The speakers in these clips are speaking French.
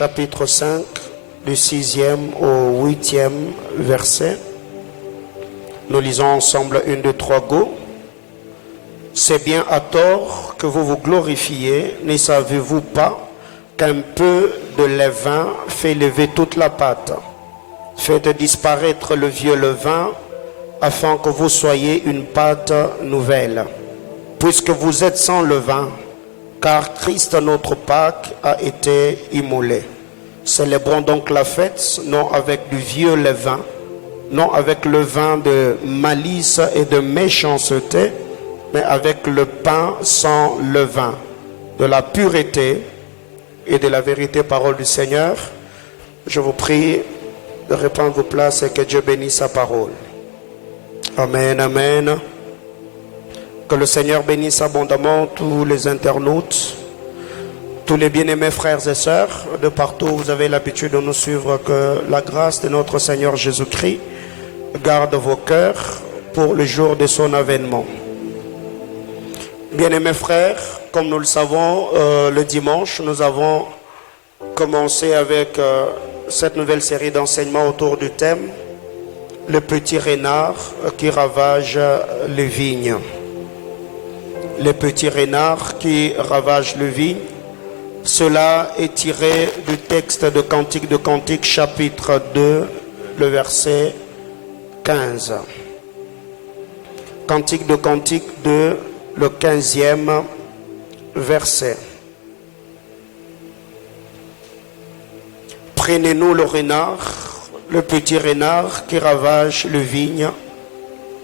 chapitre 5, du 6e au 8e verset. Nous lisons ensemble 1, 2, 3, go. C'est bien à tort que vous vous glorifiez, ne savez-vous pas qu'un peu de levain fait lever toute la pâte? Faites disparaître le vieux levain, afin que vous soyez une pâte nouvelle, puisque vous êtes sans levain, car Christ notre Pâque a été immolé. Célébrons donc la fête, non avec du vieux levain, non avec le vin de malice et de méchanceté, mais avec le pain sans levain, de la pureté et de la vérité. Parole du Seigneur. Je vous prie de reprendre vos places et que Dieu bénisse sa parole. Amen, amen. Que le Seigneur bénisse abondamment tous les internautes, tous les bien-aimés frères et sœurs, de partout où vous avez l'habitude de nous suivre. Que la grâce de notre Seigneur Jésus-Christ garde vos cœurs pour le jour de son avènement. Bien-aimés frères, comme nous le savons, le dimanche, nous avons commencé avec cette nouvelle série d'enseignements autour du thème « Le petit renard qui ravage les vignes ». Les petits renards qui ravagent le vigne. Cela est tiré du texte de Cantique chapitre 2, le verset 15. Cantique 2, le 15e verset. Prenez-nous le renard, le petit renard qui ravage le vigne,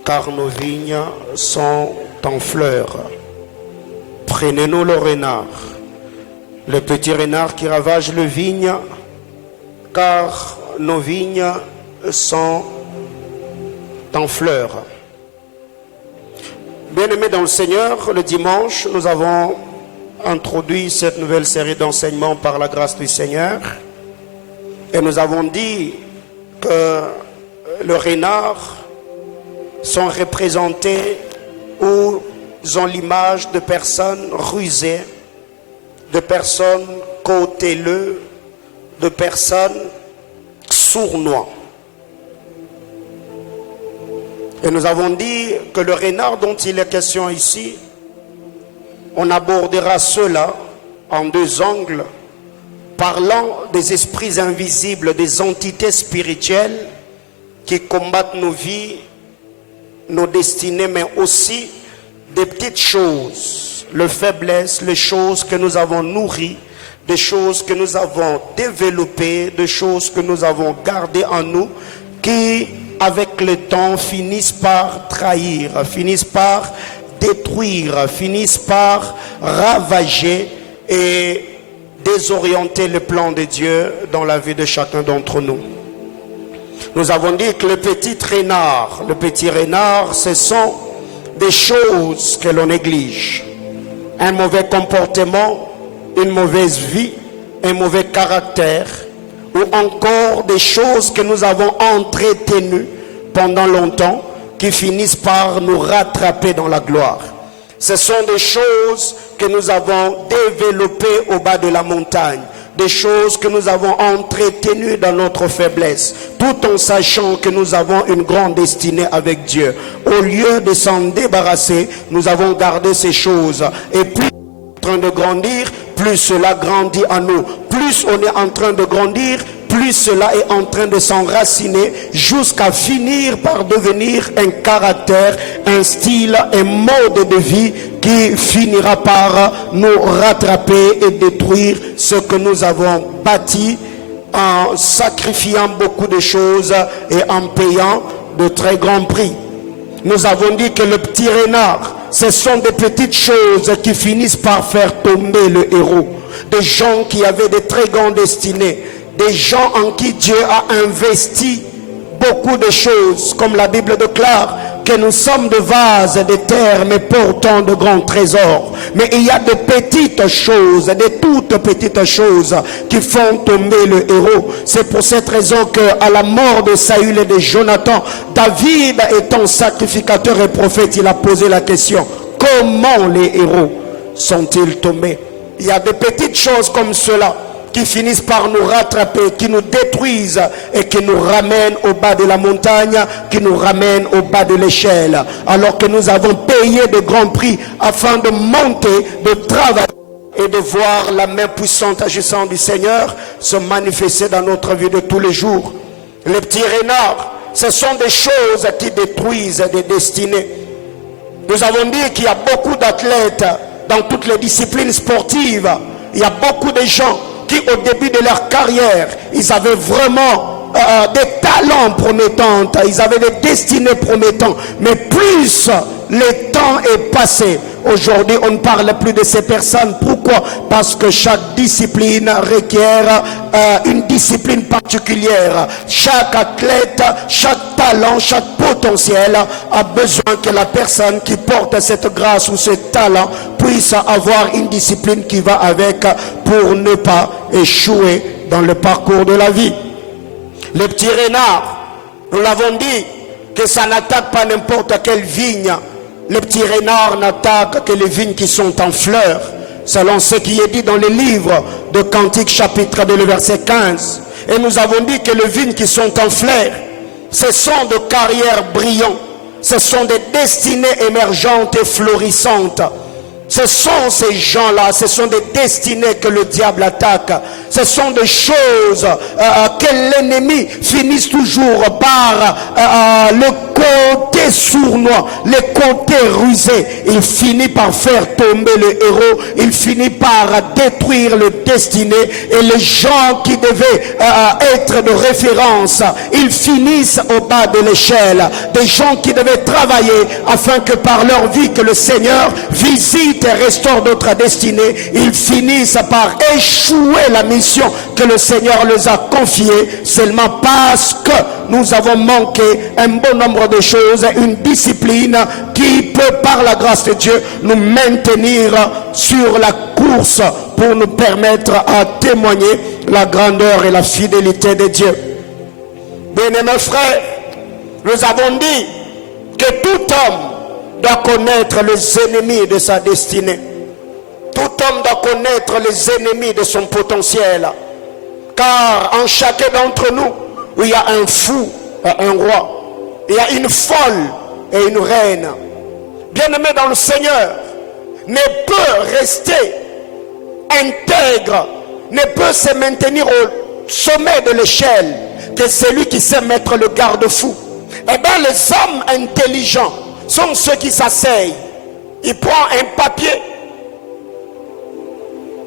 car nos vignes sont en fleurs. Prenez-nous le renard, le petit renard qui ravage le vigne, car nos vignes sont en fleurs. Bien-aimés dans le Seigneur, le dimanche, nous avons introduit cette nouvelle série d'enseignements par la grâce du Seigneur. Et nous avons dit que le renard sont représentés ou ils ont l'image de personnes rusées, de personnes cautéleuses, de personnes sournois. Et nous avons dit que le renard dont il est question ici, on abordera cela en deux angles, parlant des esprits invisibles, des entités spirituelles qui combattent nos vies, nos destinées, mais aussi des petites choses, les faiblesses, les choses que nous avons nourries, des choses que nous avons développées, des choses que nous avons gardées en nous, qui, avec le temps, finissent par trahir, finissent par détruire, finissent par ravager et désorienter le plan de Dieu dans la vie de chacun d'entre nous. Nous avons dit que le petit renard, ce sont des choses que l'on néglige. Un mauvais comportement, une mauvaise vie, un mauvais caractère, ou encore des choses que nous avons entretenues pendant longtemps, qui finissent par nous rattraper dans la gloire. Ce sont des choses que nous avons développées au bas de la montagne, des choses que nous avons entretenues dans notre faiblesse, tout en sachant que nous avons une grande destinée avec Dieu. Au lieu de s'en débarrasser, nous avons gardé ces choses. Et plus on est en train de grandir, plus cela grandit en nous. Plus on est en train de grandir, plus cela est en train de s'enraciner jusqu'à finir par devenir un caractère, un style, un mode de vie qui finira par nous rattraper et détruire ce que nous avons bâti en sacrifiant beaucoup de choses et en payant de très grands prix. Nous avons dit que le petit renard, ce sont des petites choses qui finissent par faire tomber le héros. Des gens qui avaient de très grandes destinées, des gens en qui Dieu a investi beaucoup de choses, comme la Bible déclare que nous sommes de vases de terre, mais portant de grands trésors. Mais il y a de petites choses, de toutes petites choses qui font tomber le héros. C'est pour cette raison qu'à la mort de Saül et de Jonathan, David étant sacrificateur et prophète, il a posé la question: comment les héros sont-ils tombés? Il y a de petites choses comme cela qui finissent par nous rattraper, qui nous détruisent et qui nous ramènent au bas de la montagne, qui nous ramènent au bas de l'échelle. Alors que nous avons payé de grands prix afin de monter, de travailler et de voir la main puissante agissante du Seigneur se manifester dans notre vie de tous les jours. Les petits renards, ce sont des choses qui détruisent des destinées. Nous avons dit qu'il y a beaucoup d'athlètes dans toutes les disciplines sportives. Il y a beaucoup de gens qui, au début de leur carrière, ils avaient vraiment des talents promettants, ils avaient des destinées promettantes. Mais plus le temps est passé, aujourd'hui on ne parle plus de ces personnes. Pourquoi? Parce que chaque discipline requiert une discipline particulière. Chaque athlète, chaque talent, chaque potentiel a besoin que la personne qui porte cette grâce ou ce talent puisse avoir une discipline qui va avec pour ne pas échouer dans le parcours de la vie. Les petits renards, nous l'avons dit, que ça n'attaque pas n'importe quelle vigne. Les petits renards n'attaquent que les vignes qui sont en fleurs, selon ce qui est dit dans le livre de Cantique chapitre 2, le verset 15. Et nous avons dit que les vignes qui sont en fleurs, ce sont de carrières brillantes, ce sont des destinées émergentes et florissantes. Ce sont ces gens-là, ce sont des destinées que le diable attaque. Ce sont des choses que l'ennemi finit toujours par le côté sournois, le côté rusé. Il finit par faire tomber le héros, il finit par détruire le destiné. Et les gens qui devaient être de référence, ils finissent au bas de l'échelle. Des gens qui devaient travailler afin que par leur vie que le Seigneur visite et restaure d'autres destinées, ils finissent par échouer la mission que le Seigneur les a confiée, seulement parce que nous avons manqué un bon nombre de choses, une discipline qui peut par la grâce de Dieu nous maintenir sur la course pour nous permettre à témoigner la grandeur et la fidélité de Dieu. Bien-aimés frères, nous avons dit que tout homme doit connaître les ennemis de sa destinée. Tout homme doit connaître les ennemis de son potentiel. Car en chacun d'entre nous, il y a un fou et un roi. Il y a une folle et une reine. Bien-aimé dans le Seigneur, ne peut rester intègre, ne peut se maintenir au sommet de l'échelle que celui qui sait mettre le garde-fou. Eh bien, les hommes intelligents sont ceux qui s'asseyent. Il prend un papier.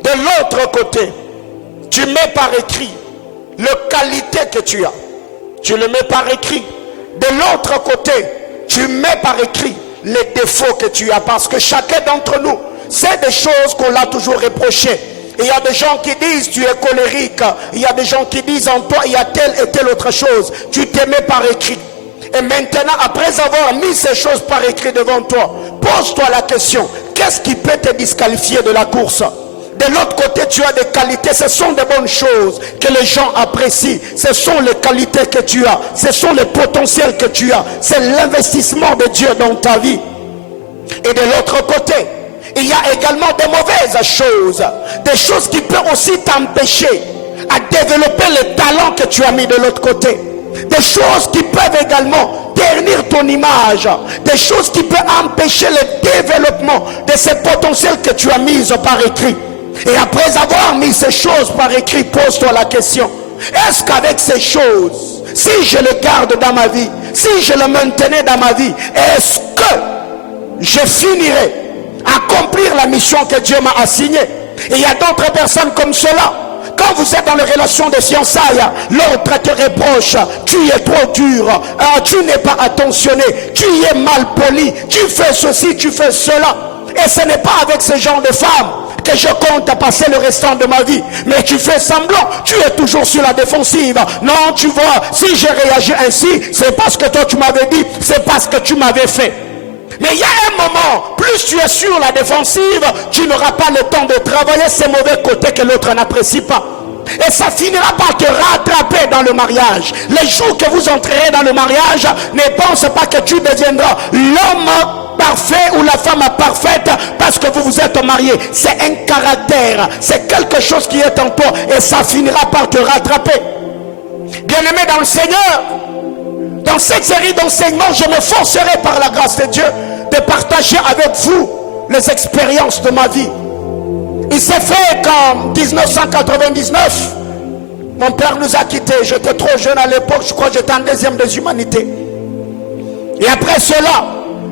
De l'autre côté, tu mets par écrit les qualités que tu as. Tu le mets par écrit. De l'autre côté, tu mets par écrit les défauts que tu as. Parce que chacun d'entre nous, c'est des choses qu'on l'a toujours reproché. Il y a des gens qui disent tu es colérique. Il y a des gens qui disent en toi il y a telle et telle autre chose. Tu te mets par écrit. Et maintenant, après avoir mis ces choses par écrit devant toi, pose-toi la question, qu'est-ce qui peut te disqualifier de la course? De l'autre côté, tu as des qualités, ce sont des bonnes choses que les gens apprécient. Ce sont les qualités que tu as, ce sont les potentiels que tu as. C'est l'investissement de Dieu dans ta vie. Et de l'autre côté, il y a également des mauvaises choses, des choses qui peuvent aussi t'empêcher à développer les talents que tu as mis de l'autre côté. Des choses qui peuvent également ternir ton image, des choses qui peuvent empêcher le développement de ces potentiels que tu as mis par écrit. Et après avoir mis ces choses par écrit, pose-toi la question, est-ce qu'avec ces choses, si je les garde dans ma vie, si je les maintenais dans ma vie, est-ce que je finirai à accomplir la mission que Dieu m'a assignée? Et il y a d'autres personnes comme cela. Quand vous êtes dans les relations de fiançailles, l'autre te reproche, tu es trop dur, tu n'es pas attentionné, tu es mal poli, tu fais ceci, tu fais cela. Et ce n'est pas avec ce genre de femmes que je compte passer le restant de ma vie. Mais tu fais semblant, tu es toujours sur la défensive. Non, tu vois, si j'ai réagi ainsi, c'est parce que toi tu m'avais dit, c'est parce que tu m'avais fait. Mais il y a un moment, plus tu es sur la défensive, tu n'auras pas le temps de travailler ces mauvais côtés que l'autre n'apprécie pas. Et ça finira par te rattraper dans le mariage. Les jours que vous entrerez dans le mariage, ne pense pas que tu deviendras l'homme parfait ou la femme parfaite parce que vous vous êtes mariés. C'est un caractère, c'est quelque chose qui est en toi et ça finira par te rattraper. Bien-aimé dans le Seigneur, dans cette série d'enseignements, je me forcerai par la grâce de Dieu de partager avec vous les expériences de ma vie. Il s'est fait qu'en 1999, mon père nous a quittés. J'étais trop jeune à l'époque, je crois que j'étais en deuxième des humanités. Et après cela,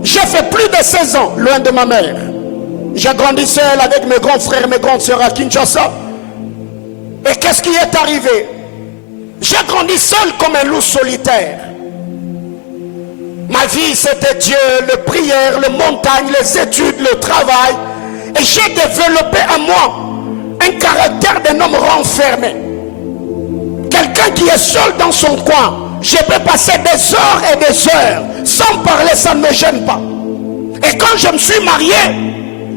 j'ai fait plus de 16 ans loin de ma mère. J'ai grandi seul avec mes grands frères et mes grandes sœurs à Kinshasa. Et qu'est-ce qui est arrivé? J'ai grandi seul comme un loup solitaire. Ma vie, c'était Dieu, les prières, les montagnes, les études, le travail. Et j'ai développé en moi un caractère d'un homme renfermé. Quelqu'un qui est seul dans son coin. Je peux passer des heures et des heures sans parler, ça ne me gêne pas. Et quand je me suis marié,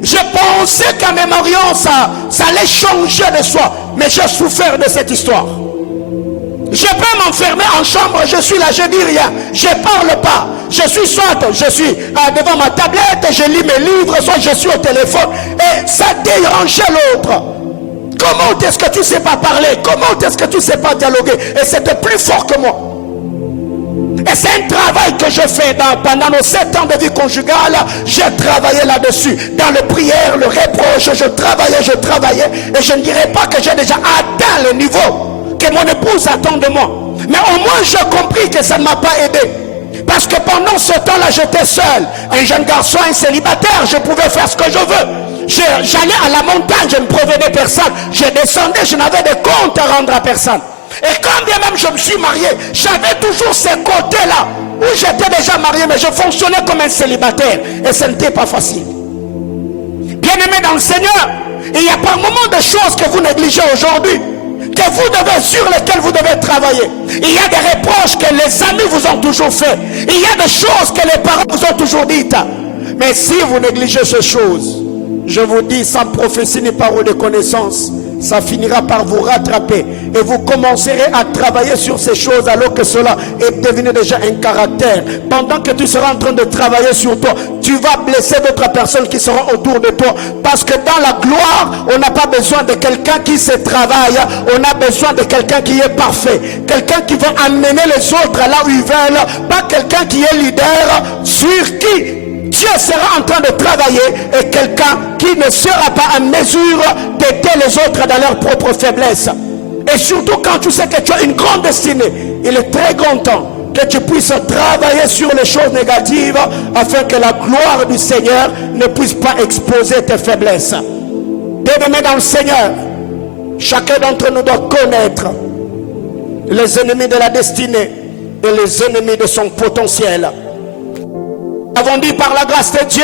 je pensais qu'en me mariant, ça allait changer de soi. Mais j'ai souffert de cette histoire. Je peux m'enfermer en chambre, je suis là, je dis rien, je parle pas. Je suis soit, je suis devant ma tablette, je lis mes livres, soit je suis au téléphone. Et ça dérangeait l'autre. Comment est-ce que tu ne sais pas parler? Comment est-ce que tu ne sais pas dialoguer? Et c'était plus fort que moi. Et c'est un travail que je fais pendant nos 7 ans de vie conjugale. J'ai travaillé là-dessus. Dans les prières, le reproche, je travaillais. Et je ne dirais pas que j'ai déjà atteint le niveau que mon épouse attend de moi. Mais au moins, j'ai compris que ça ne m'a pas aidé. Parce que pendant ce temps-là, j'étais seul. Un jeune garçon, un célibataire, je pouvais faire ce que je veux. J'allais à la montagne, je ne prévenais personne. Je descendais, je n'avais de compte à rendre à personne. Et quand bien même je me suis marié, j'avais toujours ces côtés-là où j'étais déjà marié, mais je fonctionnais comme un célibataire. Et ce n'était pas facile. Bien-aimé dans le Seigneur, il y a par moments des choses que vous négligez aujourd'hui, sur lesquelles vous devez travailler. Il y a des reproches que les amis vous ont toujours fait. Il y a des choses que les parents vous ont toujours dites. Mais si vous négligez ces choses, je vous dis, sans prophétie ni parole de connaissance, ça finira par vous rattraper et vous commencerez à travailler sur ces choses alors que cela est devenu déjà un caractère. Pendant que tu seras en train de travailler sur toi, tu vas blesser d'autres personnes qui seront autour de toi, parce que dans la gloire, on n'a pas besoin de quelqu'un qui se travaille, on a besoin de quelqu'un qui est parfait, quelqu'un qui va amener les autres là où ils veulent, pas quelqu'un qui est leader sur qui Dieu sera en train de travailler, et quelqu'un qui ne sera pas en mesure d'aider les autres dans leur propre faiblesse. Et surtout quand tu sais que tu as une grande destinée, il est très grand temps que tu puisses travailler sur les choses négatives afin que la gloire du Seigneur ne puisse pas exposer tes faiblesses. Bien-aimé dans le Seigneur, chacun d'entre nous doit connaître les ennemis de la destinée et les ennemis de son potentiel. Nous avons dit par la grâce de Dieu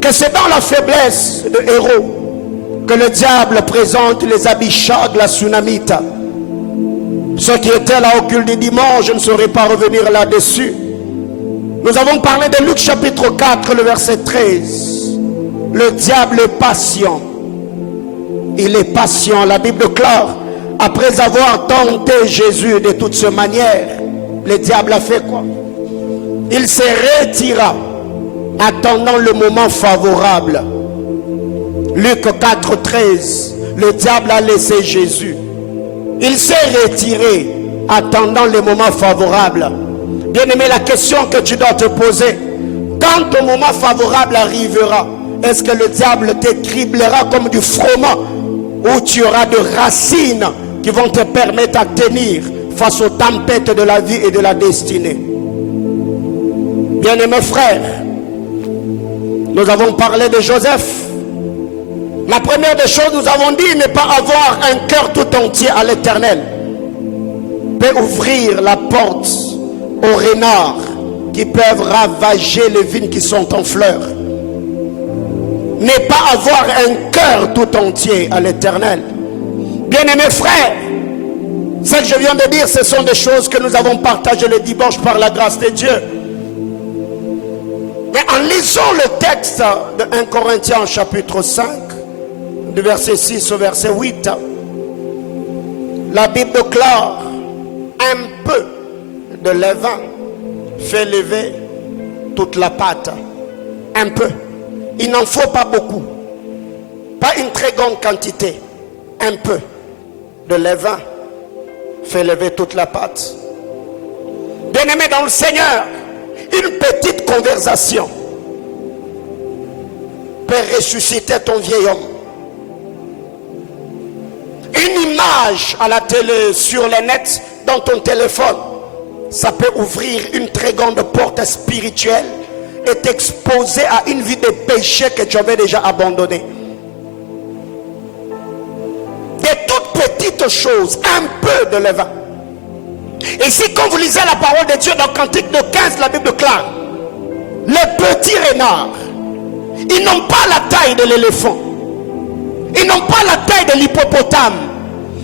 que c'est dans la faiblesse de héros que le diable présente les Abishag, la Sunamite. Ceux qui étaient là au culte du dimanche, je ne saurais pas revenir là-dessus. Nous avons parlé de Luc chapitre 4, le verset 13. Le diable est patient. Il est patient. La Bible déclare, après avoir tenté Jésus de toutes ces manières, le diable a fait quoi? Il se retira, attendant le moment favorable. Luc 4, 13. Le diable a laissé Jésus. Il s'est retiré, attendant le moment favorable. Bien-aimé, la question que tu dois te poser, quand ton moment favorable arrivera, est-ce que le diable te criblera comme du froment, ou tu auras des racines qui vont te permettre à tenir face aux tempêtes de la vie et de la destinée? Bien-aimés frères, nous avons parlé de Joseph. La première des choses, nous avons dit, ne pas avoir un cœur tout entier à l'Éternel peut ouvrir la porte aux renards qui peuvent ravager les vignes qui sont en fleurs. Ne pas avoir un cœur tout entier à l'Éternel. Bien-aimés frères, ce que je viens de dire, ce sont des choses que nous avons partagées le dimanche par la grâce de Dieu. Mais en lisant le texte de 1 Corinthiens chapitre 5, du verset 6 au verset 8, la Bible déclare, un peu de levain fait lever toute la pâte. Un peu. Il n'en faut pas beaucoup. Pas une très grande quantité. Un peu de levain fait lever toute la pâte. Bien-aimé dans le Seigneur, une petite conversation peut ressusciter ton vieil homme. Une image à la télé, sur le net, dans ton téléphone, ça peut ouvrir une très grande porte spirituelle et t'exposer à une vie de péché que tu avais déjà abandonnée. Des toutes petites choses, un peu de levain. Et si quand vous lisez la parole de Dieu dans Cantique de 15, la Bible déclare, les petits renards, ils n'ont pas la taille de l'éléphant, ils n'ont pas la taille de l'hippopotame,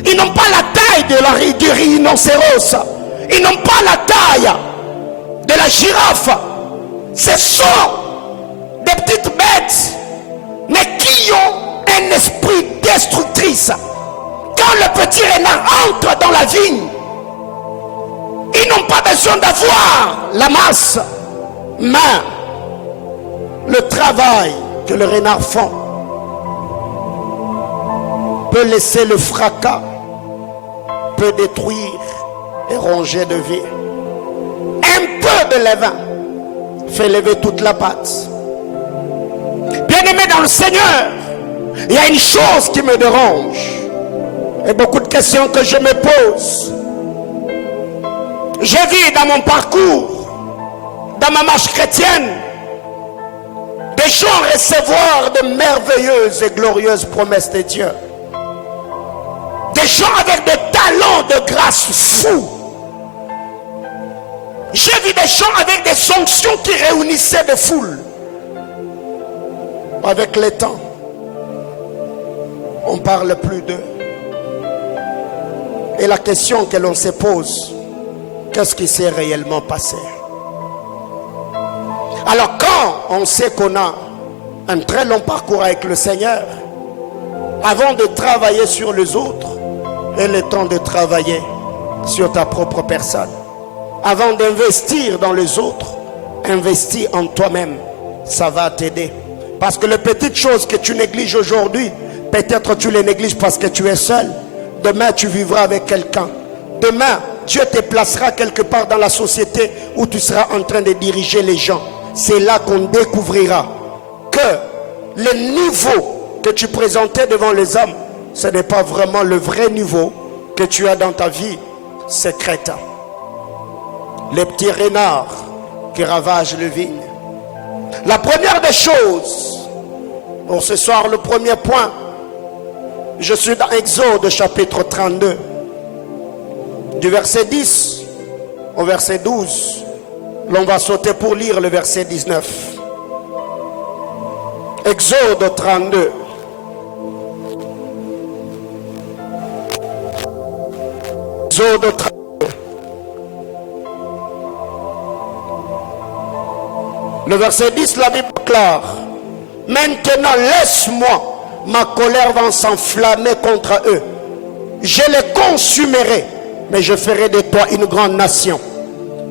ils n'ont pas la taille du rhinocéros, ils n'ont pas la taille de la girafe. Ce sont des petites bêtes, mais qui ont un esprit destructrice. Quand le petit renard entre dans la vigne, ils n'ont pas besoin d'avoir la masse, mais le travail que le renard fait peut laisser le fracas, peut détruire et ronger de vie. Un peu de levain fait lever toute la pâte. Bien-aimé dans le Seigneur, il y a une chose qui me dérange et beaucoup de questions que je me pose. J'ai vu dans mon parcours, dans ma marche chrétienne, des gens recevoir de merveilleuses et glorieuses promesses de Dieu. Des gens avec des talents de grâce fous. J'ai vu des gens avec des onctions qui réunissaient des foules. Avec le temps, on ne parle plus d'eux. Et la question que l'on se pose, qu'est-ce qui s'est réellement passé? Alors quand on sait qu'on a un très long parcours avec le Seigneur, avant de travailler sur les autres, et le temps de travailler sur ta propre personne. Avant d'investir dans les autres, investis en toi-même. Ça va t'aider. Parce que les petites choses que tu négliges aujourd'hui, peut-être tu les négliges parce que tu es seul. Demain, tu vivras avec quelqu'un. Demain, Dieu te placera quelque part dans la société où tu seras en train de diriger les gens. C'est là qu'on découvrira que le niveau que tu présentais devant les hommes, ce n'est pas vraiment le vrai niveau que tu as dans ta vie secrète. Les petits renards qui ravagent les vignes. La première des choses, pour ce soir, le premier point, je suis dans Exode chapitre 32, du verset 10 au verset 12. L'on va sauter pour lire le verset 19. Exode 32. Exode 32. Le verset 10, la Bible déclare: maintenant laisse-moi, ma colère va s'enflammer contre eux. Je les consumerai, mais je ferai de toi une grande nation.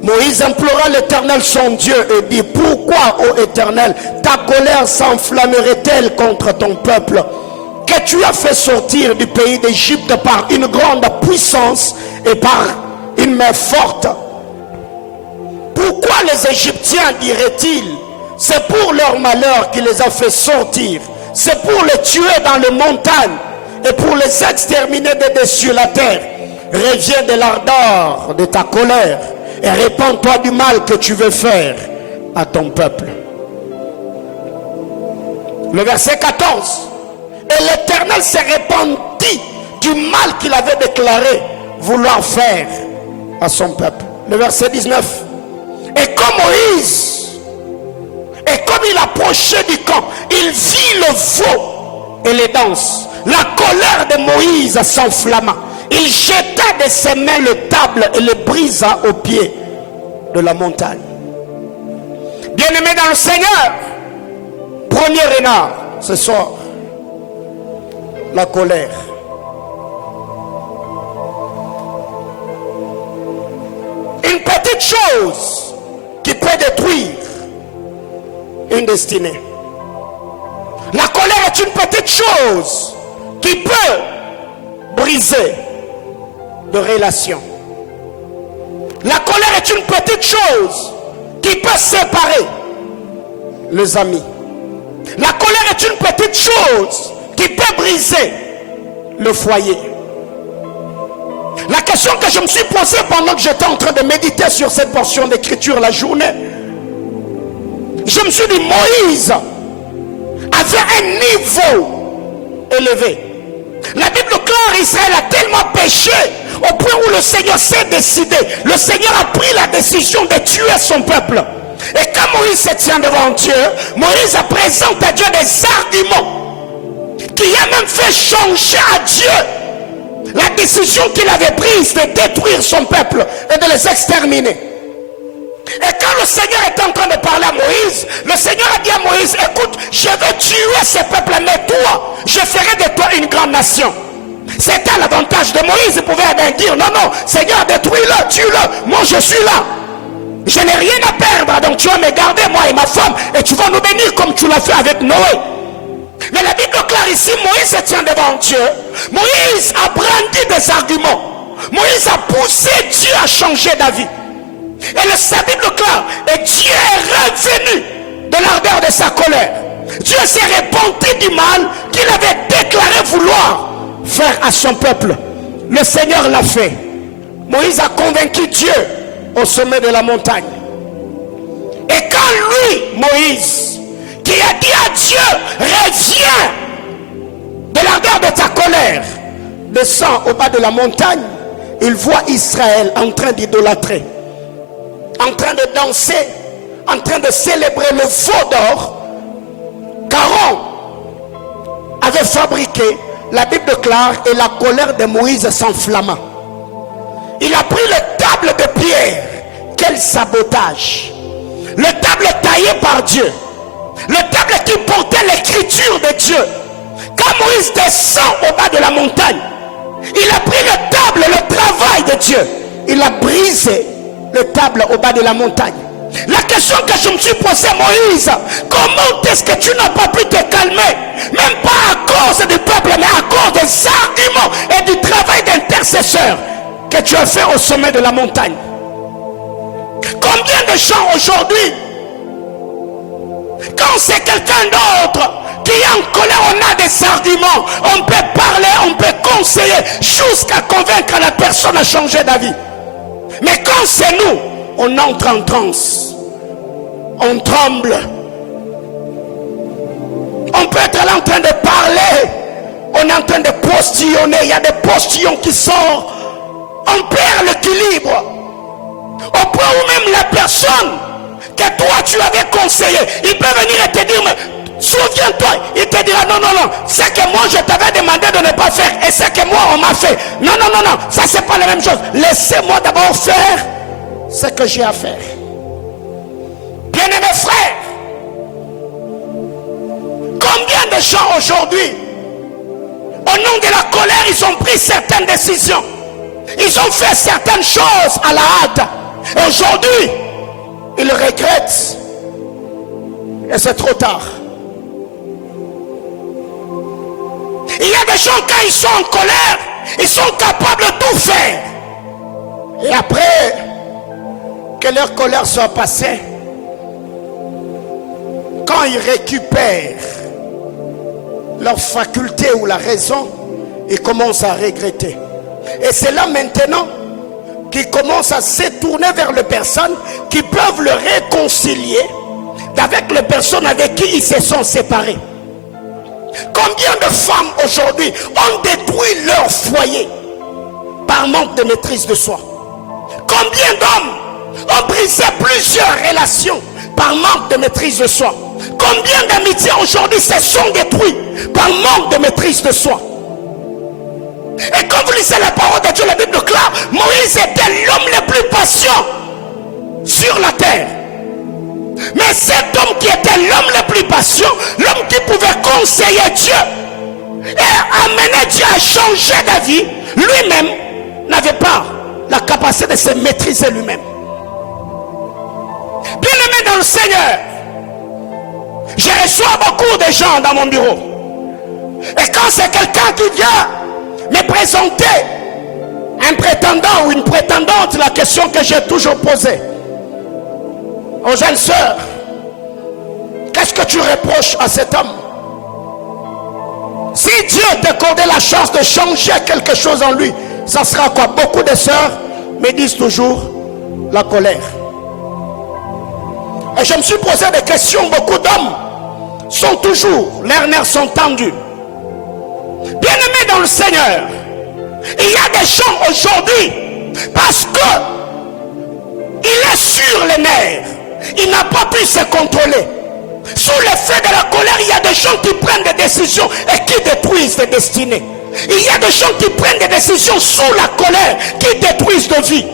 Moïse implora l'Éternel son Dieu et dit: pourquoi, ô Éternel, ta colère s'enflammerait-elle contre ton peuple, que tu as fait sortir du pays d'Égypte par une grande puissance et par une main forte? Pourquoi les Égyptiens, diraient-ils, c'est pour leur malheur qu'il les a fait sortir, c'est pour les tuer dans les montagnes et pour les exterminer de dessus la terre. Reviens de l'ardeur de ta colère et répands-toi du mal que tu veux faire à ton peuple. Le verset 14. Et l'Éternel s'est répandit du mal qu'il avait déclaré vouloir faire à son peuple. Le verset 19. Et comme Moïse, et comme il approchait du camp, il vit le veau et les danses. La colère de Moïse s'enflamma. Il jeta de ses mains le table et le brisa au pied de la montagne. Bien-aimé dans le Seigneur, premier renard ce soir, la colère. Une petite chose qui peut détruire une destinée. La colère est une petite chose qui peut briser de relations. La colère est une petite chose qui peut séparer les amis. La colère est une petite chose qui peut briser le foyer. La question que je me suis posée pendant que j'étais en train de méditer sur cette portion d'écriture la journée, je me suis dit, Moïse avait un niveau élevé. La Bible déclare Israël a tellement péché au point où le Seigneur s'est décidé. Le Seigneur a pris la décision de tuer son peuple. Et quand Moïse se tient devant Dieu, Moïse présente à Dieu des arguments qui a même fait changer à Dieu la décision qu'il avait prise de détruire son peuple et de les exterminer. Et quand le Seigneur était en train de parler à Moïse, le Seigneur a dit à Moïse, écoute, je vais tuer ce peuple, mais toi, je ferai de toi une grande nation. C'était l'avantage de Moïse. Il pouvait bien dire, non, non, Seigneur, détruis-le, tue-le, moi je suis là. Je n'ai rien à perdre, donc tu vas me garder, moi et ma femme, et tu vas nous bénir comme tu l'as fait avec Noé. Mais la Bible déclare ici, Moïse se tient devant Dieu. Moïse a brandi des arguments. Moïse a poussé Dieu à changer d'avis. Et la Bible déclare, et Dieu est revenu de l'ardeur de sa colère. Dieu s'est repenti du mal qu'il avait déclaré vouloir faire à son peuple. Le Seigneur l'a fait. Moïse a convaincu Dieu au sommet de la montagne. Et quand lui, Moïse, qui a dit à Dieu, reviens de l'ardeur de ta colère, descend au bas de la montagne, il voit Israël en train d'idolâtrer, en train de danser, en train de célébrer le veau d'or qu'Aaron avait fabriqué. La Bible déclare, et la colère de Moïse s'enflamma. Il a pris le table de pierre. Quel sabotage! Le table taillé par Dieu, le table qui portait l'écriture de Dieu. Quand Moïse descend au bas de la montagne, il a pris le table, le travail de Dieu, il a brisé le table au bas de la montagne. La question que je me suis posée, Moïse, comment est-ce que tu n'as pas pu te calmer? Même pas à cause du peuple, mais à cause des arguments et du travail d'intercesseur que tu as fait au sommet de la montagne. Combien de gens aujourd'hui, quand c'est quelqu'un d'autre qui est en colère, on a des arguments, on peut parler, on peut conseiller jusqu'à convaincre la personne à changer d'avis. Mais quand c'est nous, on entre en transe, on tremble. On peut être là en train de parler, on est en train de postillonner, il y a des postillons qui sortent, on perd l'équilibre. Au point où même la personne que toi tu avais conseillé, il peut venir et te dire, mais souviens-toi, il te dira, non, non, non, c'est que moi je t'avais demandé de ne pas faire, et c'est que moi on m'a fait. Non, non, non, non, ça c'est pas la même chose. Laissez-moi d'abord faire ce que j'ai à faire. Bien-aimés frères, combien de gens aujourd'hui, au nom de la colère, ils ont pris certaines décisions, ils ont fait certaines choses à la hâte, et aujourd'hui ils regrettent, et c'est trop tard. Il y a des gens, quand ils sont en colère, ils sont capables de tout faire, et après que leur colère soit passée, quand ils récupèrent leur faculté ou la raison, ils commencent à regretter. Et c'est là maintenant qu'ils commencent à se tourner vers les personnes qui peuvent le réconcilier avec les personnes avec qui ils se sont séparés. Combien de femmes aujourd'hui ont détruit leur foyer par manque de maîtrise de soi? Combien d'hommes ont brisé plusieurs relations par manque de maîtrise de soi? Combien d'amitiés aujourd'hui se sont détruites par manque de maîtrise de soi? Et quand vous lisez la parole de Dieu, la Bible déclare, Moïse était l'homme le plus patient sur la terre. Mais cet homme qui était l'homme le plus patient, l'homme qui pouvait conseiller Dieu et amener Dieu à changer d'avis, lui-même n'avait pas la capacité de se maîtriser lui-même. Bien-aimé dans le Seigneur, Je reçois beaucoup de gens dans mon bureau. Et quand c'est quelqu'un qui vient me présenter un prétendant ou une prétendante, la question que j'ai toujours posée aux jeunes sœurs, qu'est-ce que tu reproches à cet homme? Si Dieu t'accordait la chance de changer quelque chose en lui, ça sera quoi? Beaucoup de sœurs me disent toujours la colère. Et je me suis posé des questions. Beaucoup d'hommes sont toujours, leurs nerfs sont tendus. Bien-aimés dans le Seigneur, il y a des gens aujourd'hui, parce que il est sur les nerfs, il n'a pas pu se contrôler. Sous l'effet de la colère, il y a des gens qui prennent des décisions et qui détruisent des destinées. Il y a des gens qui prennent des décisions sous la colère, qui détruisent des vies.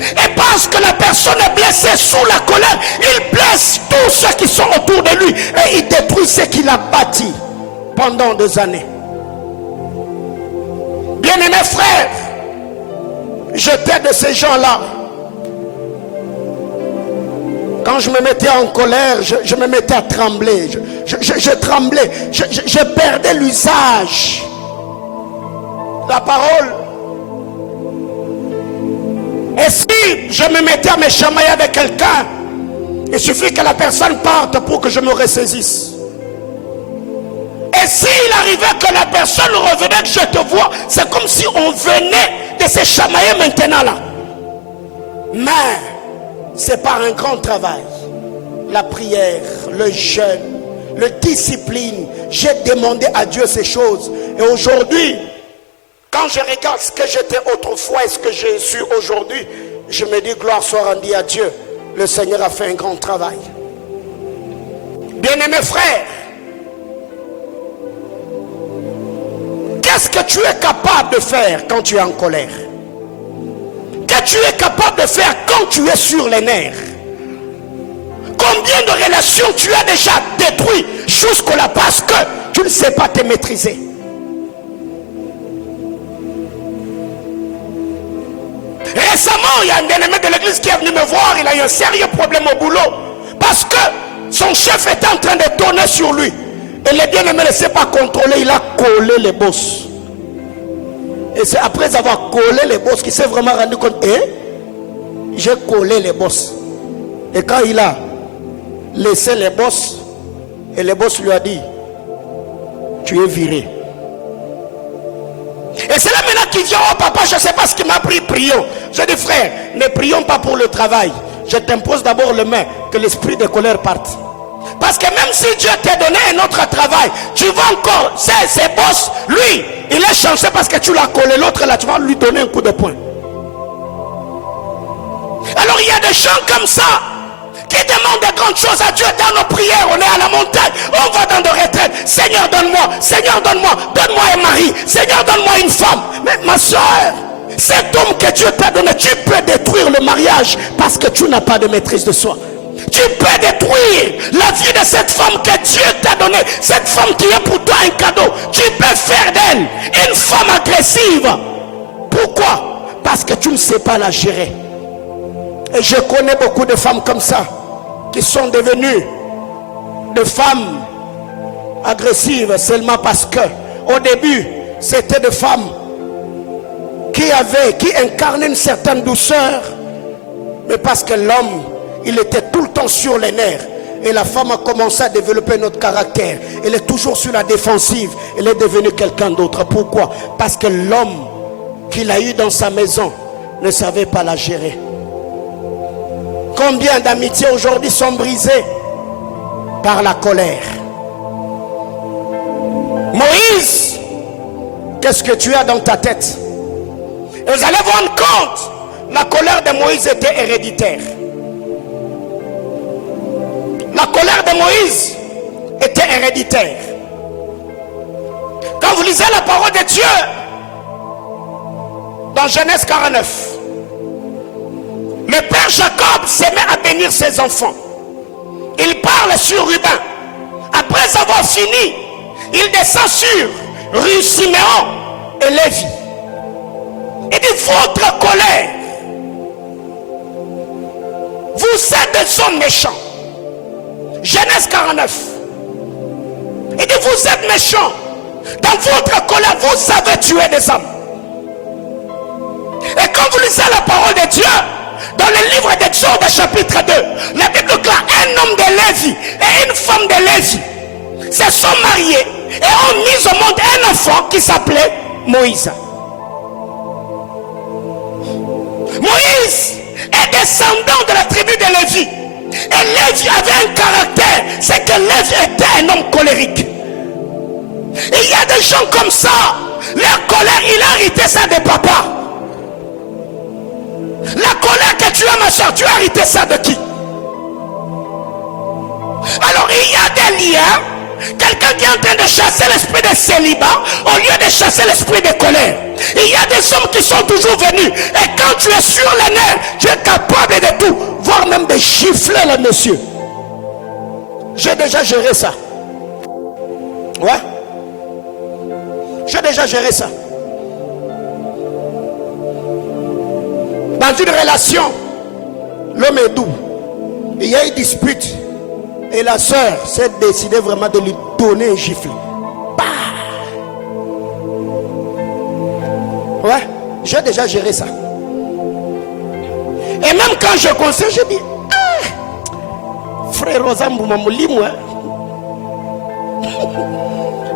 Et parce que la personne est blessée sous la colère, il blesse tous ceux qui sont autour de lui et il détruit ce qu'il a bâti pendant des années. Bien-aimés frères, j'étais de ces gens-là. Quand je me mettais en colère, je me mettais à trembler. Je tremblais. Je perdais l'usage. La parole. Et si je me mettais à me chamailler avec quelqu'un, il suffit que la personne parte pour que je me ressaisisse. Et s'il arrivait que la personne revenait, que je te vois, c'est comme si on venait de se chamailler maintenant là. Mais c'est par un grand travail. La prière, le jeûne, la discipline. J'ai demandé à Dieu ces choses. Et aujourd'hui, quand je regarde ce que j'étais autrefois et ce que je suis aujourd'hui, je me dis gloire soit rendue à Dieu. Le Seigneur a fait un grand travail. Bien-aimés frères, qu'est-ce que tu es capable de faire quand tu es en colère? Qu'est-ce que tu es capable de faire quand tu es sur les nerfs? Combien de relations tu as déjà détruites jusque-là parce que tu ne sais pas te maîtriser? Récemment, il y a un bien-aimé de l'église qui est venu me voir. Il a eu un sérieux problème au boulot parce que son chef était en train de tourner sur lui. Et le bien-aimé ne sait pas contrôler. Il a collé les bosses. Et c'est après avoir collé les bosses qu'il s'est vraiment rendu compte. J'ai collé les bosses. Et quand il a laissé les bosses, et le boss lui a dit, tu es viré. Et c'est là maintenant qu'il dit, oh papa, je ne sais pas ce qui m'a pris, prions. Je dis, frère, ne prions pas pour le travail. Je t'impose d'abord les mains, que l'esprit de colère parte. Parce que même si Dieu t'a donné un autre travail, tu vas encore, c'est boss, lui, il est chanceux parce que tu l'as collé. L'autre là, tu vas lui donner un coup de poing. Alors il y a des gens comme ça qui demandent de grandes choses à Dieu dans nos prières. On est à la montagne, on va dans des retraites. Seigneur, donne-moi, Seigneur, donne-moi un mari, Seigneur, donne-moi une femme. Mais ma soeur, cet homme que Dieu t'a donné, tu peux détruire le mariage parce que tu n'as pas de maîtrise de soi. Tu peux détruire la vie de cette femme que Dieu t'a donnée. Cette femme qui est pour toi un cadeau. Tu peux faire d'elle une femme agressive. Pourquoi? Parce que tu ne sais pas la gérer. Et je connais beaucoup de femmes comme ça, qui sont devenues des femmes agressives seulement parce que au début c'était des femmes qui incarnaient une certaine douceur, mais parce que l'homme, il était tout le temps sur les nerfs. Et la femme a commencé à développer notre caractère. Elle est toujours sur la défensive. Elle est devenue quelqu'un d'autre. Pourquoi? Parce que l'homme qu'il a eu dans sa maison ne savait pas la gérer. Combien d'amitiés aujourd'hui sont brisées par la colère? Moïse, qu'est-ce que tu as dans ta tête? Et vous allez vous rendre compte, la colère de Moïse était héréditaire. La colère de Moïse était héréditaire. Quand vous lisez la parole de Dieu dans Genèse 49, le père Jacob se met à bénir ses enfants. Il parle sur Ruben. Après avoir fini, il descend sur Rue Siméon et Lévi. Il dit, votre colère, vous êtes des hommes méchants. Genèse 49. Il dit, vous êtes méchants. Dans votre colère, vous avez tué des hommes. Et quand vous lisez la parole de Dieu, dans le livre d'Exode chapitre 2, la Bible déclare un homme de Lévi et une femme de Lévi se sont mariés et ont mis au monde un enfant qui s'appelait Moïse. Moïse est descendant de la tribu de Lévi. Et Lévi avait un caractère, c'est que Lévi était un homme colérique. Et il y a des gens comme ça, leur colère, il a hérité ça de papa. La colère que tu as, ma soeur, tu as hérité ça de qui? Alors il y a des liens. Quelqu'un qui est en train de chasser l'esprit de célibat au lieu de chasser l'esprit de colère. Il y a des hommes qui sont toujours venus. Et quand tu es sur les nerfs, tu es capable de tout, voire même de gifler le monsieur. J'ai déjà géré ça. Ouais. J'ai déjà géré ça. Dans une relation, l'homme est doux. Il y a une dispute. Et la soeur s'est décidée vraiment de lui donner un gifle. Bah! Ouais, j'ai déjà géré ça. Et même quand je conseille, je dis, frère Rosambu Mamouli, moi.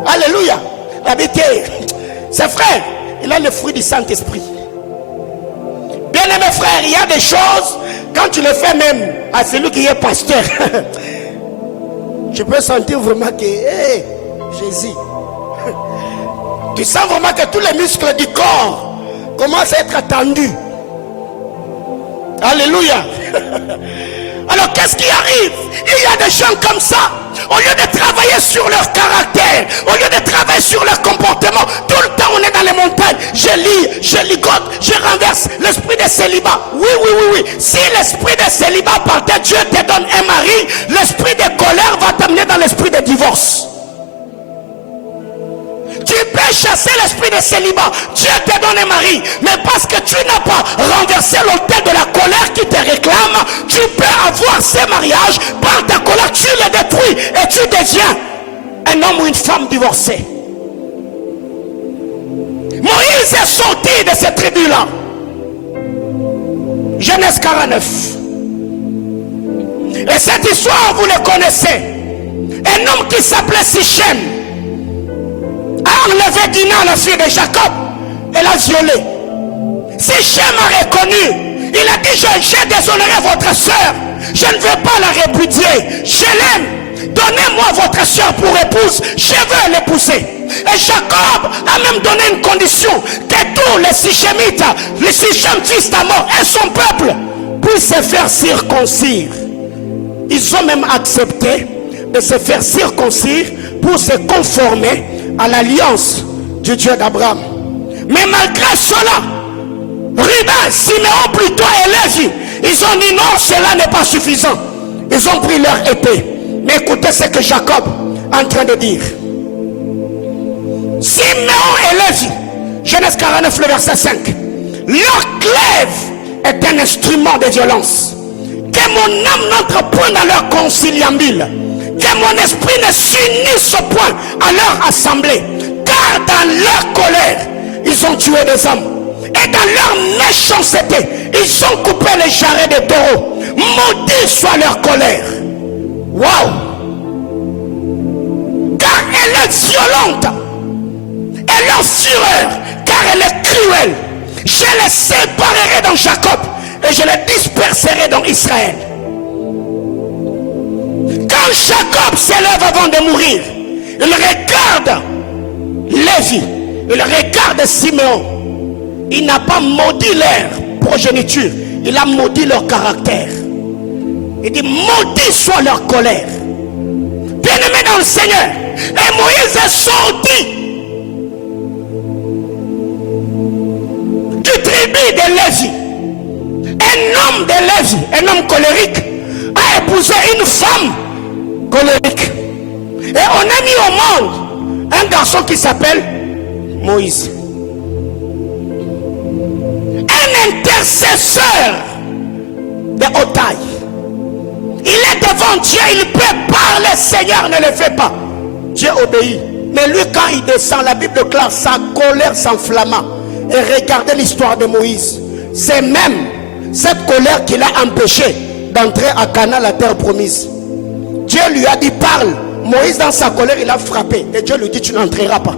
Alléluia. Habité. C'est frère, il a le fruit du Saint-Esprit. Bien aimé frère, il y a des choses, quand tu le fais même à celui qui est pasteur, je peux sentir vraiment que, hey, Jésus, tu sens vraiment que tous les muscles du corps commencent à être tendus. Alléluia. Alors qu'est-ce qui arrive? Il y a des gens comme ça. Au lieu de travailler sur leur caractère, au lieu de travailler sur leur comportement, tout le temps on est dans les montagnes. Je lis, je ligote, je renverse l'esprit de célibat. Oui. Si l'esprit de célibat partait, Dieu te donne un mari, l'esprit de colère va t'amener dans l'esprit de divorce. Tu peux chasser l'esprit de célibat. Dieu te donne un mari. Mais parce que tu n'as pas renversé l'autel de la colère qui te réclame, tu peux avoir ces mariages. Par ta colère, tu les détruis. Et tu deviens un homme ou une femme divorcée. Moïse est sorti de cette tribu-là. Genèse 49. Et cette histoire, vous le connaissez. Un homme qui s'appelait Sichem a enlevé Dina, la fille de Jacob, et l'a violée. Sichem a reconnu. Il a dit, j'ai déshonoré votre soeur. Je ne veux pas la répudier. Je l'aime. Donnez-moi votre soeur pour épouse. Je veux l'épouser. Et Jacob a même donné une condition, que tous les Sichemites, les Sichem fils d'Amor et son peuple puissent se faire circoncire. Ils ont même accepté de se faire circoncire pour se conformer à l'alliance du Dieu d'Abraham. Mais malgré cela, Ruben, Siméon plutôt et Lévi, ils ont dit non, cela n'est pas suffisant. Ils ont pris leur épée. Mais écoutez ce que Jacob est en train de dire. Siméon et Lévi, Genèse 49, le verset 5. Leur glaive est un instrument de violence. Que mon âme n'entre point dans leur conciliambule. Que mon esprit ne s'unisse au point à leur assemblée. Car dans leur colère, ils ont tué des hommes. Et dans leur méchanceté, ils ont coupé les jarrets des taureaux. Maudit soit leur colère. Waouh! Car elle est violente. Et leur fureur, car elle est cruelle. Je les séparerai dans Jacob et je les disperserai dans Israël. Quand Jacob s'élève avant de mourir, il regarde Lévi, il regarde Siméon. Il n'a pas maudit leur progéniture, il a maudit leur caractère. Il dit maudit soit leur colère. Bien-aimé dans le Seigneur, et Moïse est sorti du tribu de Lévi. Un homme de Lévi, un homme colérique, a épousé une femme colérique. Et on a mis au monde un garçon qui s'appelle Moïse. Un intercesseur de haute taille. Il est devant Dieu, il peut parler, Seigneur ne le fait pas. Dieu obéit. Mais lui, quand il descend, la Bible déclare, sa colère s'enflamma. Et regardez l'histoire de Moïse. C'est même cette colère qui l'a empêché d'entrer à Canaan, la terre promise. Dieu lui a dit, parle. Moïse, dans sa colère, il a frappé. Et Dieu lui dit, tu n'entreras pas.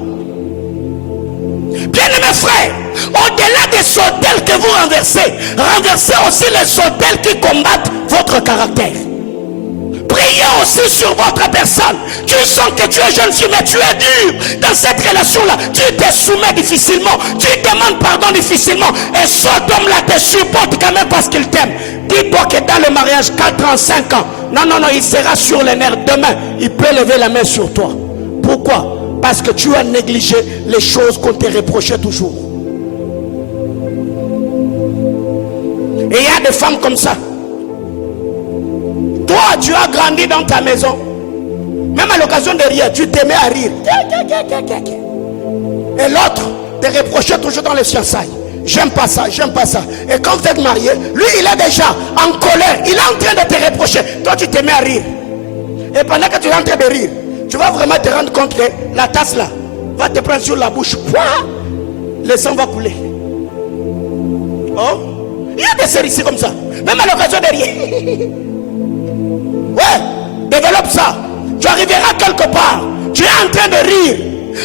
Bien-aimés frères, au-delà des autels que vous renversez, renversez aussi les autels qui combattent votre caractère. Priez aussi sur votre personne. Tu sens que tu es jeune fille, mais tu es dur dans cette relation-là. Tu te soumets difficilement. Tu demandes pardon difficilement. Et cet homme-là te supporte quand même parce qu'il t'aime. Dis-toi que dans le mariage, 4 ans, 5 ans, non, il sera sur les nerfs. Demain, il peut lever la main sur toi. Pourquoi? Parce que tu as négligé les choses qu'on te reprochait toujours. Et il y a des femmes comme ça. Toi, tu as grandi dans ta maison. Même à l'occasion de rire, tu t'aimais à rire. Et l'autre te reprochait toujours dans les fiançailles. J'aime pas ça, j'aime pas ça. Et quand vous êtes marié, lui, il est déjà en colère. Il est en train de te reprocher. Toi, tu t'aimais à rire. Et pendant que tu es en train de rire, tu vas vraiment te rendre compte que la tasse là va te prendre sur la bouche. Le sang va couler. Oh, il y a des séries ici comme ça. Même à l'occasion de rire. Ouais, développe ça. Tu arriveras quelque part. Tu es en train de rire.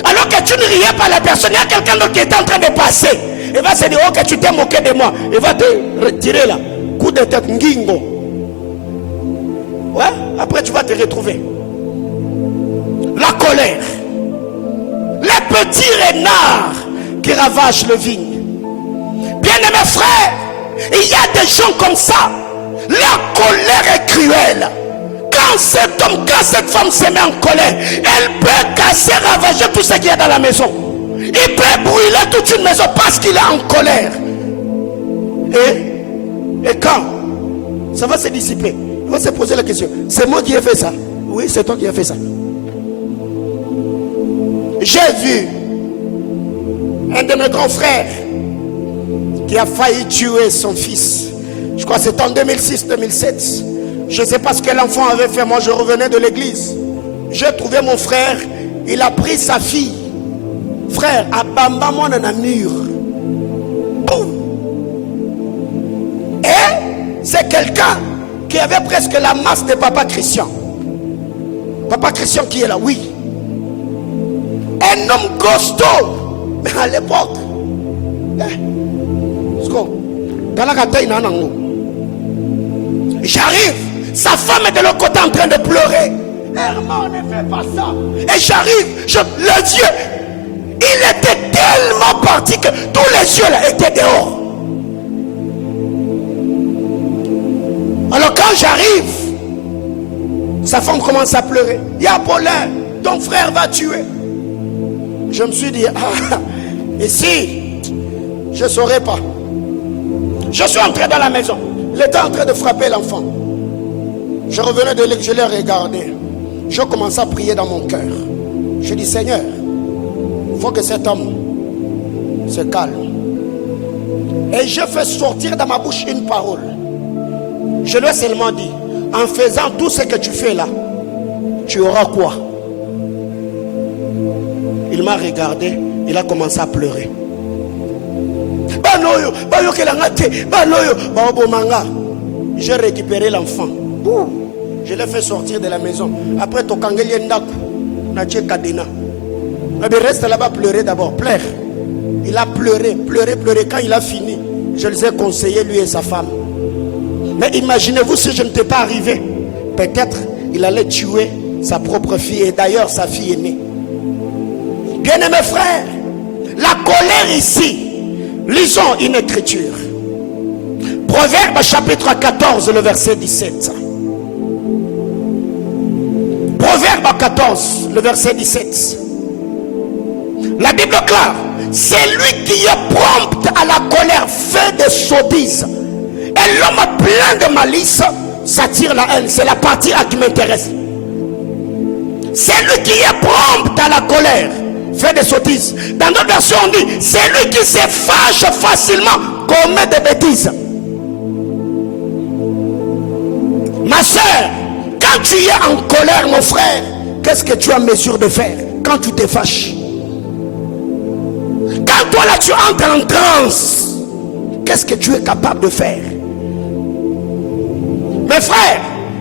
Alors que tu ne riais pas la personne. Il y a quelqu'un d'autre qui est en train de passer. Il va se dire, ok, tu t'es moqué de moi. Il va te retirer là. Coup de tête, ngingo. Ouais, après tu vas te retrouver. La colère. Les petits renards qui ravagent le vigne. Bien-aimés frères, il y a des gens comme ça. La colère est cruelle. Quand cet homme, quand cette femme se met en colère, elle peut casser, ravager tout ce qu'il y a dans la maison. Il peut brûler toute une maison parce qu'il est en colère. Et quand ça va se dissiper, il va se poser la question, c'est moi qui ai fait ça? Oui, c'est toi qui as fait ça. J'ai vu un de mes grands frères qui a failli tuer son fils. Je crois que c'était en 2006-2007. Je ne sais pas ce que l'enfant avait fait. Moi, je revenais de l'église. J'ai trouvé mon frère. Il a pris sa fille. Frère, à Bamba, moi, on a un mur. Et c'est quelqu'un qui avait presque la masse de Papa Christian. Papa Christian qui est là, oui. Un homme costaud. Mais à l'époque, j'arrive, sa femme est de l'autre côté en train de pleurer. Herman, ne fait pas ça. Et j'arrive, les yeux, il était tellement parti que tous les yeux là étaient dehors. Alors quand j'arrive, sa femme commence à pleurer. Il y a Paulin, ton frère va tuer. Je me suis dit, ici, je ne saurais pas. Je suis entré dans la maison. Il était en train de frapper l'enfant. Je revenais de l'église, je l'ai regardé. Je commençais à prier dans mon cœur. Je dis, Seigneur, il faut que cet homme se calme. Et je fais sortir dans ma bouche une parole. Je lui ai seulement dit, en faisant tout ce que tu fais là, tu auras quoi? Il m'a regardé, il a commencé à pleurer. J'ai récupéré l'enfant. Je l'ai fait sortir de la maison. Après, il reste là-bas pleurer d'abord. Pleure. Il a pleuré. Quand il a fini, je les ai conseillés, lui et sa femme. Mais imaginez-vous si je ne t'ai pas arrivé. Peut-être il allait tuer sa propre fille. Et d'ailleurs, sa fille est née. Bien-aimés frères, la colère ici, lisons une écriture. Proverbe chapitre 14, le verset 17. Proverbe 14, le verset 17. La Bible clare, c'est lui qui est prompt à la colère fait des sottises. Et l'homme plein de malice s'attire la haine. C'est la partie qui m'intéresse. C'est lui qui est prompt à la colère fait des sottises. Dans d'autres versions on dit, c'est lui qui se fâche facilement, commet des bêtises. Ma soeur, quand tu es en colère, mon frère, qu'est-ce que tu es en mesure de faire quand tu te fâches? Quand toi là tu entres en transe, qu'est-ce que tu es capable de faire? Mes frères,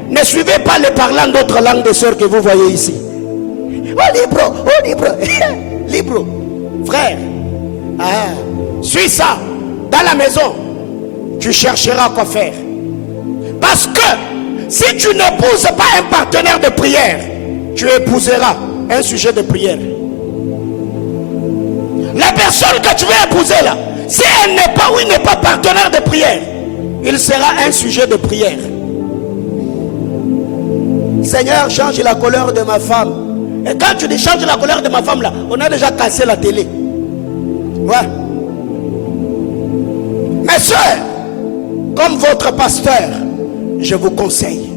ne suivez pas les parlants d'autres langues de sœurs que vous voyez ici. Oh libro, oh libro, libro. Frère, suis ça. Dans la maison, tu chercheras quoi faire. Parce que si tu n'épouses pas un partenaire de prière, tu épouseras un sujet de prière. La personne que tu veux épouser là, si elle n'est pas ou il n'est pas partenaire de prière, il sera un sujet de prière. Seigneur, change la couleur de ma femme. Et quand tu dis change la couleur de ma femme là, on a déjà cassé la télé. Ouais. Mes soeurs, comme votre pasteur, je vous conseille.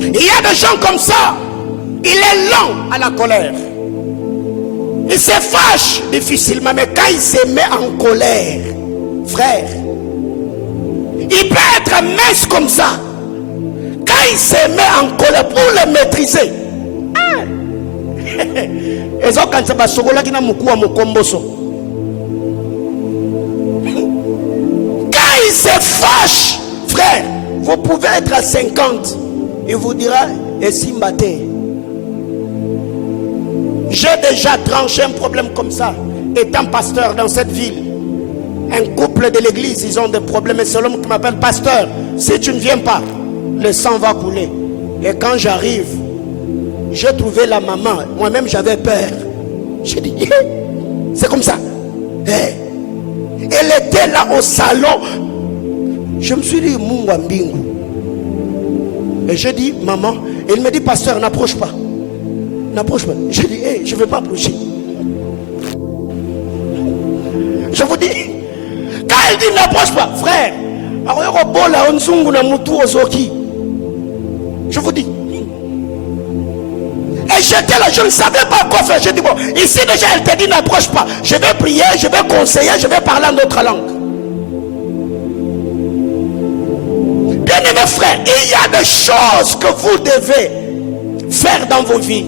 Il y a des gens comme ça, il est lent à la colère. Il se fâche difficilement, mais quand il se met en colère, frère, il peut être mince comme ça. Quand il se met en colère pour le maîtriser, quand il se fâche, frère, vous pouvez être à 50, il vous dira, et si m'battez. J'ai déjà tranché un problème comme ça, étant pasteur dans cette ville. Un couple de l'église, ils ont des problèmes, et c'est l'homme qui m'appelle pasteur. Si tu ne viens pas, le sang va couler. Et quand j'arrive, j'ai trouvé la maman. Moi-même, j'avais peur. J'ai dit, c'est comme ça. Elle était là au salon. Je me suis dit, Munga Mbingu. Et j'ai dit, maman. Et il me dit, pasteur, n'approche pas. N'approche pas. J'ai dit, je ne vais pas approcher. Je vous dis, quand elle dit n'approche pas, frère, je vous dis. Et j'étais là, je ne savais pas quoi faire. J'ai dit, bon, ici déjà elle te dit n'approche pas. Je vais prier, je vais conseiller, je vais parler en notre langue. Bien-aimés frères, il y a des choses que vous devez faire dans vos vies.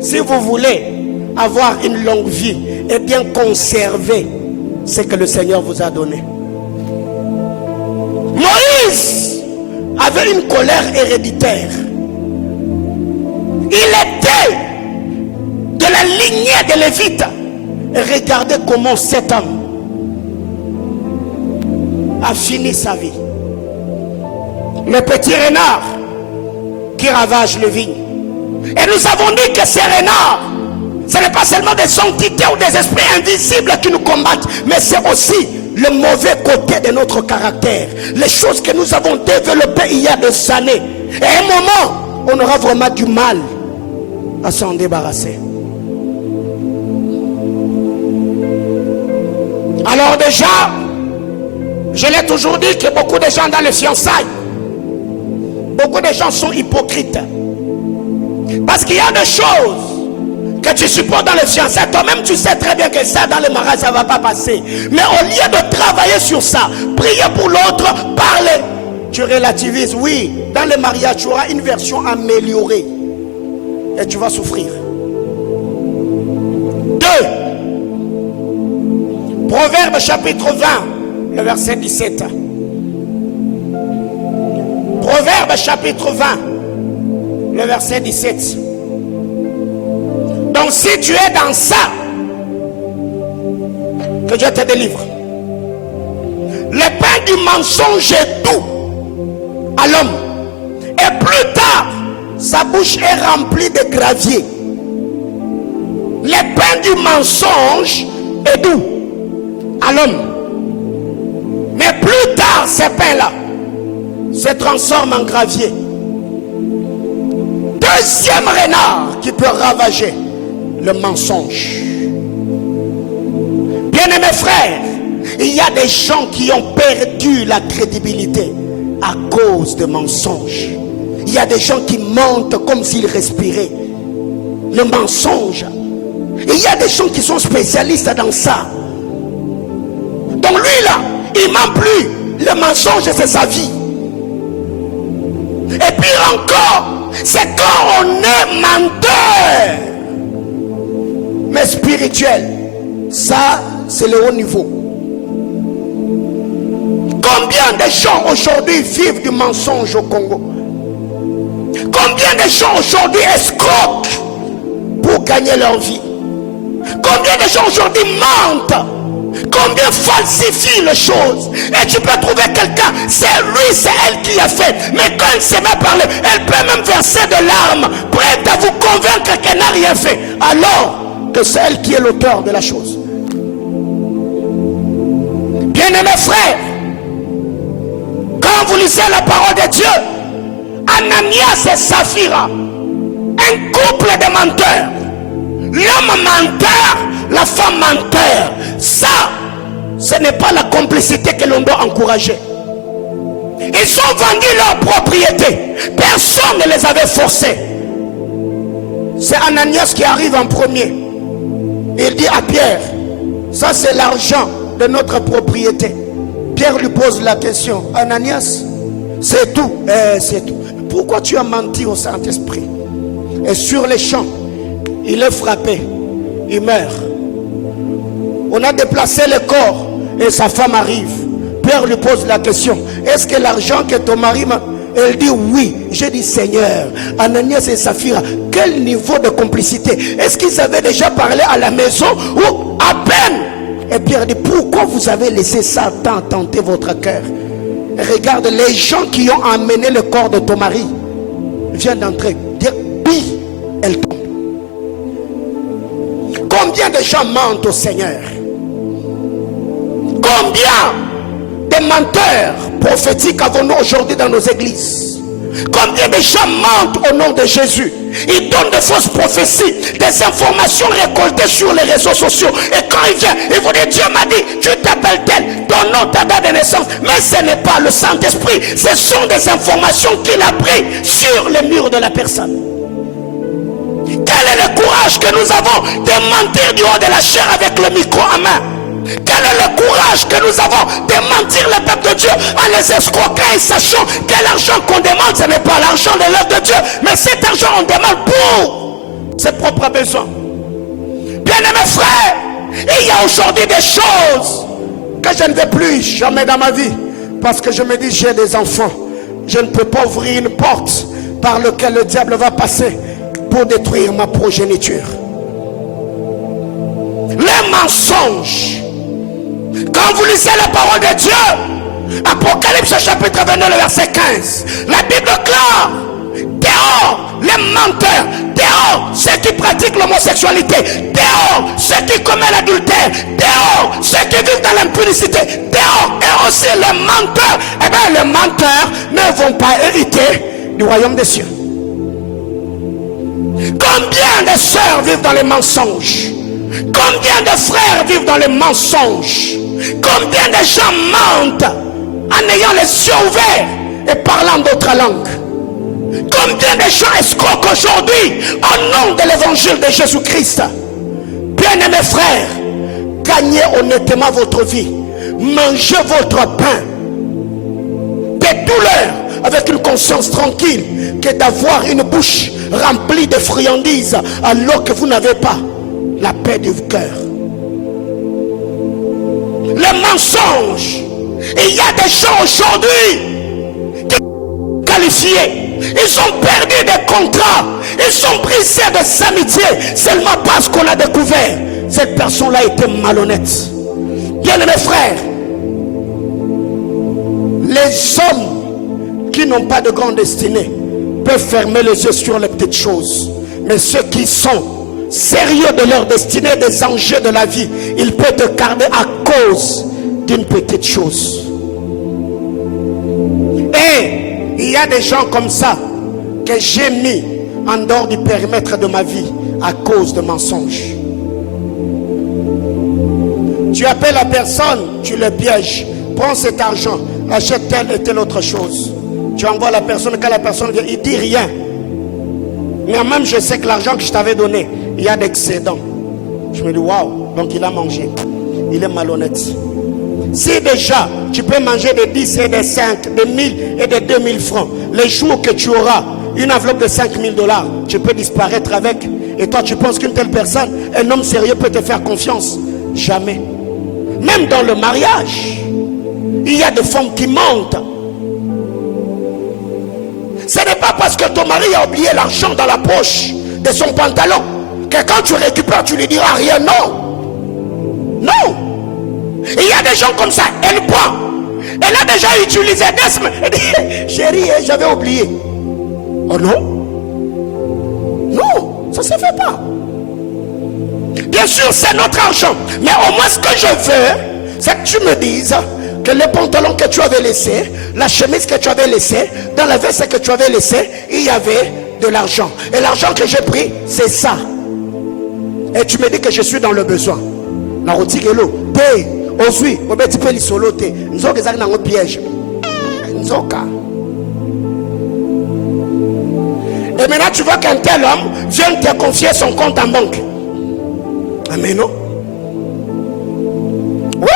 Si vous voulez avoir une longue vie et bien conserver ce que le Seigneur vous a donné. Moïse avait une colère héréditaire. Il était de la lignée des Lévites. Et regardez comment cet homme a fini sa vie. Le petit renard qui ravage le vigne. Et nous avons dit que ces renards, ce n'est pas seulement des entités ou des esprits invisibles qui nous combattent, mais c'est aussi le mauvais côté de notre caractère. Les choses que nous avons développées il y a des années. Et à un moment, on aura vraiment du mal à s'en débarrasser. Alors déjà, je l'ai toujours dit que beaucoup de gens dans les fiançailles, beaucoup de gens sont hypocrites. Parce qu'il y a des choses que tu supportes dans les fiançailles. Toi-même tu sais très bien que ça dans les mariages ça ne va pas passer. Mais au lieu de travailler sur ça, prier pour l'autre, parler, tu relativises. Oui, dans les mariages tu auras une version améliorée. Et tu vas souffrir. 2. Proverbe chapitre 20, le verset 17. Proverbe chapitre 20, le verset 17. Donc si tu es dans ça, que Dieu te délivre. Le pain du mensonge est doux à l'homme. Et plus tard, sa bouche est remplie de gravier. Le pain du mensonge est doux à l'homme. Mais plus tard, ce pain-là se transforme en gravier. Deuxième renard qui peut ravager le mensonge. Bien-aimés frères, il y a des gens qui ont perdu la crédibilité à cause de mensonges. Il y a des gens qui mentent comme s'ils respiraient. Le mensonge. Il y a des gens qui sont spécialistes dans ça. Donc lui là, il ment plus. Le mensonge c'est sa vie. Et puis encore, c'est quand on est menteur. Mais spirituel, ça c'est le haut niveau. Combien de gens aujourd'hui vivent du mensonge au Congo? Combien de gens aujourd'hui escroquent pour gagner leur vie? Combien de gens aujourd'hui mentent? Combien falsifient les choses? Et tu peux trouver quelqu'un, c'est lui, c'est elle qui a fait. Mais quand elle se met à parler, elle peut même verser de larmes, prête à vous convaincre qu'elle n'a rien fait, alors que c'est elle qui est l'auteur de la chose. Bien-aimés frères, quand vous lisez la parole de Dieu, Ananias et Saphira, un couple de menteurs, l'homme menteur, la femme menteur, ça, ce n'est pas la complicité que l'on doit encourager. Ils ont vendu leur propriété, personne ne les avait forcés. C'est Ananias qui arrive en premier. Il dit à Pierre, ça c'est l'argent de notre propriété. Pierre lui pose la question, Ananias, c'est tout? C'est tout. Pourquoi tu as menti au Saint-Esprit? Et sur les champs, il est frappé, il meurt. On a déplacé le corps et sa femme arrive. Pierre lui pose la question, est-ce que l'argent que ton mari m'a... Elle dit oui. J'ai dit, Seigneur, Ananias et Saphira, quel niveau de complicité? Est-ce qu'ils avaient déjà parlé à la maison ou à peine? Et Pierre dit, pourquoi vous avez laissé Satan tenter votre cœur? Regarde, les gens qui ont amené le corps de ton mari viennent d'entrer. Dire, oui, elle tombe. Combien de gens mentent au Seigneur? Combien de menteurs prophétiques avons-nous aujourd'hui dans nos églises? Combien de gens mentent au nom de Jésus? Ils donnent de fausses prophéties, des informations récoltées sur les réseaux sociaux. Et quand il vient, il vous dit, Dieu m'a dit, tu t'appelles tel, ton nom, ta date de naissance. Mais ce n'est pas le Saint-Esprit. Ce sont des informations qu'il a prises sur les murs de la personne. Quel est le courage que nous avons de mentir du haut de la chair avec le micro en main? Quel est le courage que nous avons de mentir le peuple de Dieu en les escroquant et sachant que l'argent qu'on demande, ce n'est pas l'argent de l'œuvre de Dieu, mais cet argent on demande pour ses propres besoins. Bien-aimés frères, il y a aujourd'hui des choses que je ne vais plus jamais dans ma vie, parce que je me dis, j'ai des enfants, je ne peux pas ouvrir une porte par laquelle le diable va passer pour détruire ma progéniture. Les mensonges. Quand vous lisez la parole de Dieu, Apocalypse chapitre 22, le verset 15, la Bible déclare, dehors les menteurs, dehors ceux qui pratiquent l'homosexualité, dehors ceux qui commettent l'adultère, dehors ceux qui vivent dans l'impudicité, dehors et aussi les menteurs. Eh bien les menteurs ne vont pas hériter du royaume des cieux. Combien de sœurs vivent dans les mensonges? Combien de frères vivent dans les mensonges? Combien de gens mentent en ayant les yeux ouverts et parlant d'autres langues? Combien de gens escroquent aujourd'hui au nom de l'évangile de Jésus-Christ? Bien-aimés frères, gagnez honnêtement votre vie. Mangez votre pain de douleur avec une conscience tranquille que d'avoir une bouche remplie de friandises alors que vous n'avez pas la paix du cœur. Les mensonges. Il y a des gens aujourd'hui qui sont qualifiés. Ils ont perdu des contrats. Ils ont brisé des amitiés seulement parce qu'on a découvert cette personne-là était malhonnête. Bien mes frères, les hommes qui n'ont pas de grande destinée peuvent fermer les yeux sur les petites choses. Mais ceux qui sont sérieux de leur destinée, des enjeux de la vie, ils peuvent te garder à cause d'une petite chose. Et il y a des gens comme ça que j'ai mis en dehors du périmètre de ma vie à cause de mensonges. Tu appelles la personne, tu le pièges, prends cet argent, achète telle et telle autre chose. Tu envoies la personne, quand la personne vient, il dit rien. Mais même je sais que l'argent que je t'avais donné, il y a d'excédent. Je me dis waouh, donc il a mangé. Il est malhonnête. Si déjà tu peux manger de 10 et de 5, de 1000 et de 2000 francs, les jours que tu auras une enveloppe de 5 000 $. Tu peux disparaître avec. Et toi, tu penses qu'une telle personne, un homme sérieux peut te faire confiance? Jamais. Même dans le mariage, il y a des femmes qui mentent. Ce n'est pas parce que ton mari a oublié l'argent dans la poche de son pantalon que quand tu récupères, tu lui diras rien. Non. Non. Il y a des gens comme ça. Elle boit. Elle a déjà utilisé des semaines. Elle dit, chérie, j'avais oublié. Oh non. Non, ça ne se fait pas. Bien sûr, c'est notre argent. Mais au moins, ce que je veux, c'est que tu me dises que les pantalons que tu avais laissés, la chemise que tu avais laissée, dans la veste que tu avais laissée, il y avait de l'argent. Et l'argent que j'ai pris, c'est ça. Et tu me dis que je suis dans le besoin. La route est l'eau. Paye. Osui. Obeti pe lisolo te. Nzoka ezali nango piège. Nzoka. Et maintenant tu vois qu'un tel homme vient te confier son compte en banque. Amen, non? Oui.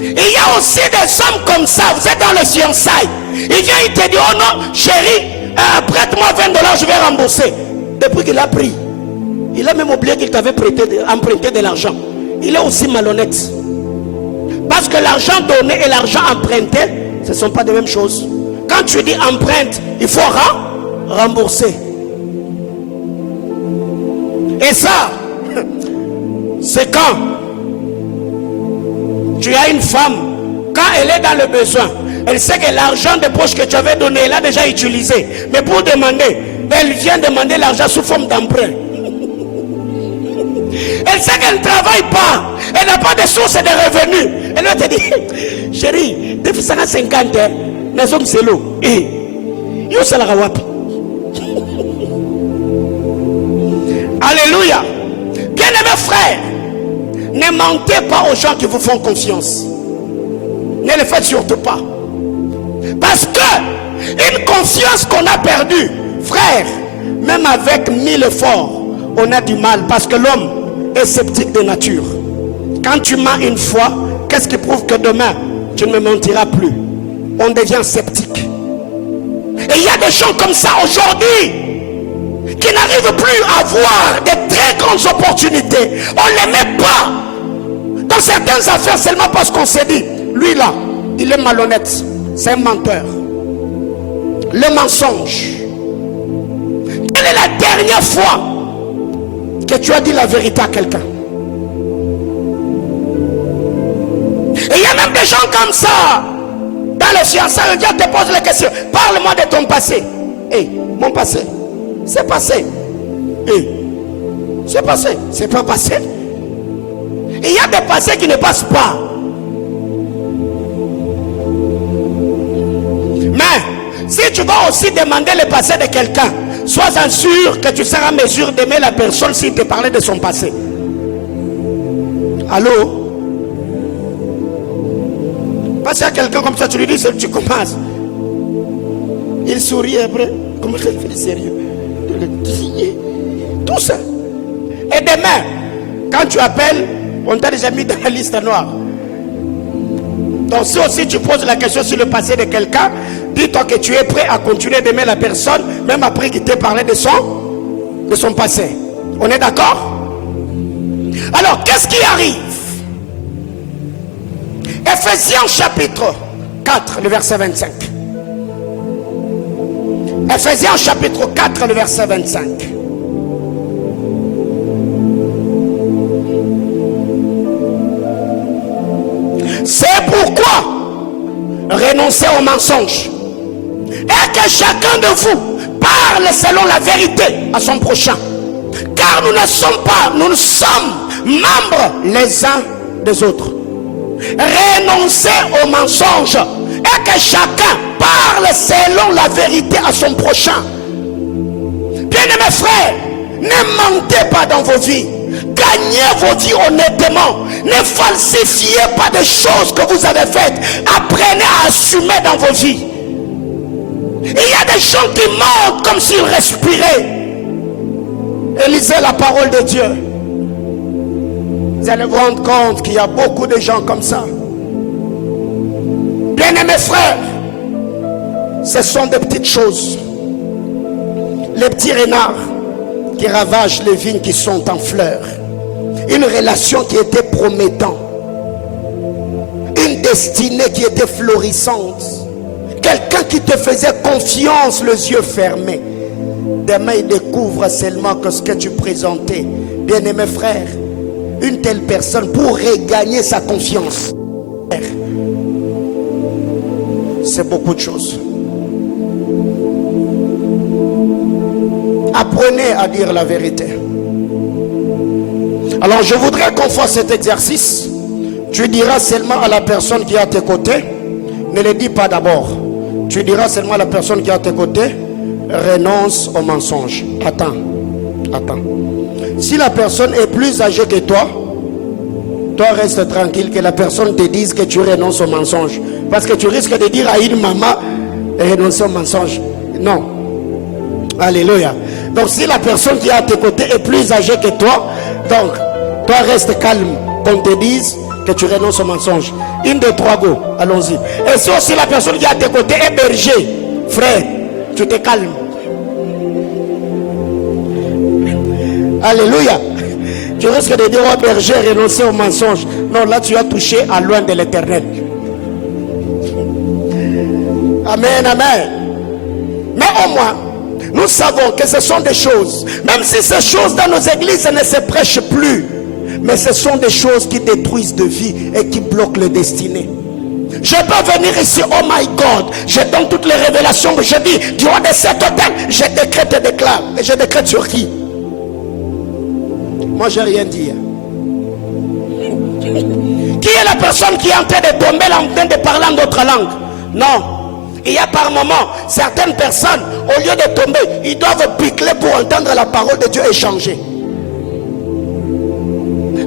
Il y a aussi des hommes comme ça. Vous êtes dans le fiançailles. Il vient, il te dit, oh non, chérie, prête-moi 20 $, je vais rembourser. Depuis qu'il a pris, il a même oublié qu'il t'avait emprunté de l'argent. Il est aussi malhonnête. Parce que l'argent donné et l'argent emprunté, ce ne sont pas les mêmes choses. Quand tu dis emprunte, il faut rembourser. Et ça, c'est quand tu as une femme, quand elle est dans le besoin, elle sait que l'argent de poche que tu avais donné, elle a déjà utilisé. Mais pour demander, elle vient demander l'argent sous forme d'emprunt. Elle sait qu'elle ne travaille pas. Elle n'a pas de source de revenus. Elle va te dire, chérie, depuis 150 ans, nous sommes seuls. Et yo salara wapi. Alléluia. Bien-aimés frères, ne mentez pas aux gens qui vous font confiance. Ne le faites surtout pas. Parce que une confiance qu'on a perdue, frère, même avec 1000 efforts, on a du mal parce que l'homme est sceptique de nature. Quand tu mens une fois, qu'est-ce qui prouve que demain tu ne me mentiras plus? On devient sceptique. Et il y a des gens comme ça aujourd'hui qui n'arrivent plus à voir des très grandes opportunités. On ne les met pas dans certaines affaires seulement parce qu'on s'est dit, lui là, il est malhonnête, c'est un menteur. Le mensonge. Quelle est la dernière fois que tu as dit la vérité à quelqu'un? Et il y a même des gens comme ça. Dans les fiançailles, Dieu te pose la question. Parle-moi de ton passé. Hey, mon passé, c'est passé. Hey, c'est passé. C'est pas passé. Il y a des passés qui ne passent pas. Mais si tu vas aussi demander le passé de quelqu'un, sois-en sûr que tu seras en mesure d'aimer la personne s'il te parlait de son passé. Allô? Parce qu'il y a quelqu'un comme ça, tu lui dis, tu commences. Il sourit après. Comment il fait sérieux? Tout ça. Et demain, quand tu appelles, on t'a déjà mis dans la liste noire. Donc si aussi tu poses la question sur le passé de quelqu'un, dis-toi que tu es prêt à continuer d'aimer la personne, même après qu'il t'ait parlé de son passé. On est d'accord? Alors, qu'est-ce qui arrive? Ephésiens chapitre 4, le verset 25. Ephésiens chapitre 4, le verset 25. C'est pourquoi renoncez au mensonge et que chacun de vous parle selon la vérité à son prochain. Car nous ne sommes membres les uns des autres. Renoncez au mensonge et que chacun parle selon la vérité à son prochain. Bien-aimés frères, ne mentez pas dans vos vies. Gagnez vos vies honnêtement. Ne falsifiez pas des choses que vous avez faites. Apprenez à assumer dans vos vies. Il y a des gens qui mentent comme s'ils respiraient. Et lisez la parole de Dieu. Vous allez vous rendre compte qu'il y a beaucoup de gens comme ça. Bien-aimés frères, ce sont des petites choses. les petits renards qui ravagent les vignes qui sont en fleurs. Une relation qui était promettante. Une destinée qui était florissante. Quelqu'un qui te faisait confiance, les yeux fermés. Demain, il découvre seulement que ce que tu présentais. Bien-aimé frère, une telle personne pour regagner sa confiance, c'est beaucoup de choses. Apprenez à dire la vérité. Alors je voudrais qu'on fasse cet exercice. Tu diras seulement à la personne qui est à tes côtés, ne le dis pas d'abord. Tu diras seulement à la personne qui est à tes côtés, renonce au mensonge. Attends. Si la personne est plus âgée que toi reste tranquille, que la personne te dise que tu renonces au mensonge. Parce que tu risques de dire à une maman, renonce au mensonge. Non. Alléluia. Donc si la personne qui est à tes côtés est plus âgée que toi, donc toi reste calme, qu'on te dise que tu renonces au mensonge. Une, deux, trois, go, allons-y. Et si aussi la personne qui est à tes côtés est berger, frère, tu te calmes. Alléluia. Tu risques de dire au berger, renoncer au mensonge. Non, là tu as touché à loin de l'éternel. Amen, amen. Mais au moins, nous savons que ce sont des choses, même si ces choses dans nos églises ne se prêchent plus, mais ce sont des choses qui détruisent de vie et qui bloquent les destinées. Je peux venir ici, oh my God, je donne toutes les révélations que je dis, du haut de cet hôtel, je décrète et déclare. Et je décrète sur qui? Moi, j'ai rien dit. Qui est la personne qui est en train de tomber, en train de parler en d'autres langues? Non. Il y a par moments, certaines personnes, au lieu de tomber, ils doivent picler pour entendre la parole de Dieu et changer.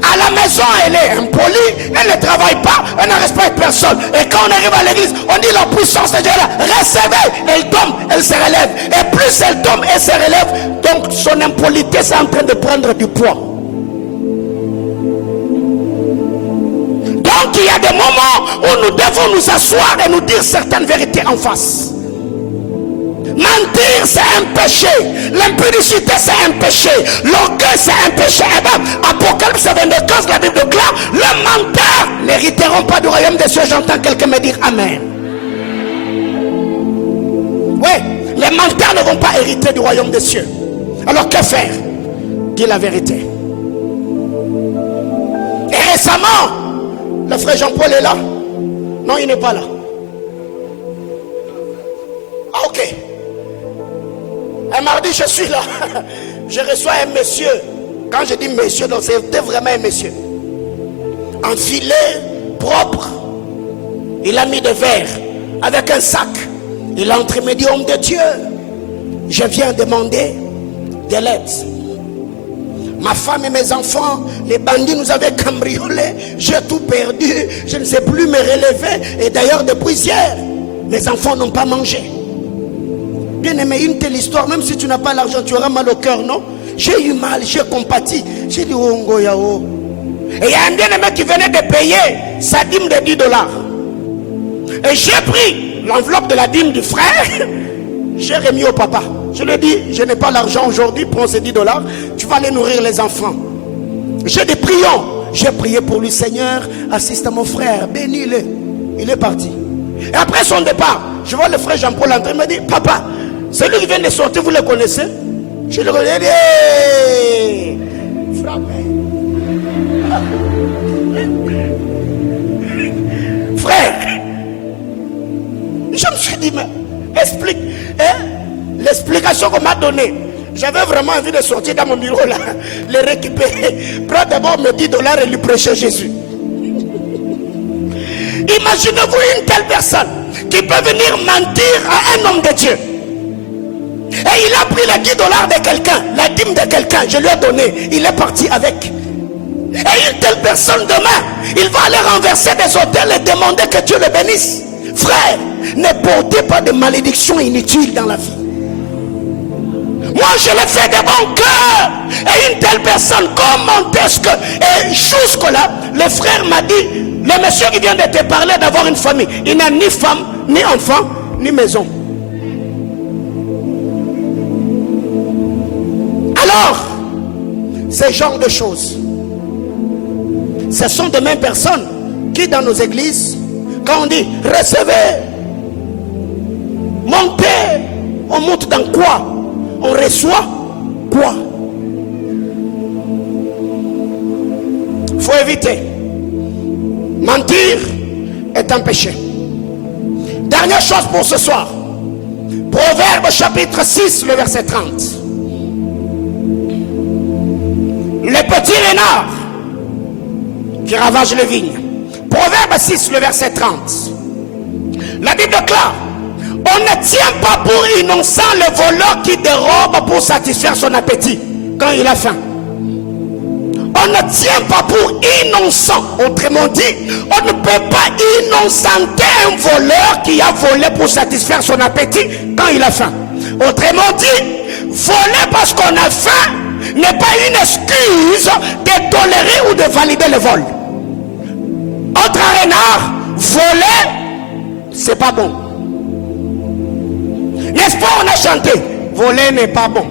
À la maison, elle est impolie, elle ne travaille pas, elle ne respecte personne. Et quand on arrive à l'église, on dit la puissance de Dieu là, recevez, elle tombe, elle se relève. Et plus elle tombe, elle se relève. Donc son impolitesse est en train de prendre du poids. Donc il y a des moments où nous devons nous asseoir et nous dire certaines vérités en face. Mentir c'est un péché, l'impudicité c'est un péché, l'orgueil c'est un péché. Et bien, Apocalypse 22:15, la Bible déclare, les menteurs n'hériteront pas du royaume des cieux. J'entends quelqu'un me dire Amen. Oui, les menteurs ne vont pas hériter du royaume des cieux. Alors que faire? Dis la vérité. Et récemment, le frère Jean-Paul est là? Non, il n'est pas là. Ah, ok. Un mardi, je suis là. Je reçois un monsieur. Quand je dis monsieur, donc c'était vraiment un monsieur. Enfilé, propre. Il a mis des verres avec un sac. Il a entré, me dit, homme de Dieu, je viens demander de l'aide. Ma femme et mes enfants, les bandits nous avaient cambriolés. J'ai tout perdu. Je ne sais plus me relever. Et d'ailleurs, depuis hier, mes enfants n'ont pas mangé. Bien aimé, une telle histoire, même si tu n'as pas l'argent, tu auras mal au cœur, non? J'ai eu mal, j'ai compati. J'ai dit, oh, ngo, yao. Et il y a un bien aimé qui venait de payer sa dîme de $10. Et j'ai pris l'enveloppe de la dîme du frère. J'ai remis au papa. Je lui ai dit, je n'ai pas l'argent aujourd'hui, prends ces $10. Tu vas aller nourrir les enfants. J'ai des prions. J'ai prié pour lui, Seigneur, assiste à mon frère, bénis-le. Il est parti. Et après son départ, je vois le frère Jean-Paul entrer, il me dit, papa, celui qui vient de sortir, vous le connaissez? Je le connais. Hey, frappez. Frère, je me suis dit, mais explique. Hein? L'explication qu'on m'a donnée, j'avais vraiment envie de sortir dans mon bureau là, les récupérer, prendre d'abord mes $10 et lui prêcher Jésus. Imaginez-vous une telle personne qui peut venir mentir à un homme de Dieu. Et il a pris les $10 de quelqu'un, la dîme de quelqu'un, je lui ai donné, il est parti avec. Et une telle personne demain, il va aller renverser des hôtels et demander que Dieu le bénisse. Frère, ne portez pas de malédictions inutiles dans la vie. Moi je le fais de bon cœur. Et une telle personne, comment est-ce que... Et jusque là, le frère m'a dit, le monsieur qui vient de te parler d'avoir une famille, il n'a ni femme, ni enfant, ni maison. Alors, ce genre de choses, ce sont de mêmes personnes qui dans nos églises, quand on dit recevez, montez, on monte dans quoi? On reçoit quoi? Il faut éviter. Mentir est un péché. Dernière chose pour ce soir. Proverbe chapitre 6, le verset 30. Les petits renards qui ravagent les vignes. Proverbe 6, le verset 30. La Bible déclare: on ne tient pas pour innocent le voleur qui dérobe pour satisfaire son appétit quand il a faim. On ne tient pas pour innocent. Autrement dit, on ne peut pas innocenter un voleur qui a volé pour satisfaire son appétit quand il a faim. Autrement dit, voler parce qu'on a faim n'est pas une excuse de tolérer ou de valider le vol. Entre renard, voler, c'est pas bon. N'est-ce pas, on a chanté, voler n'est pas bon.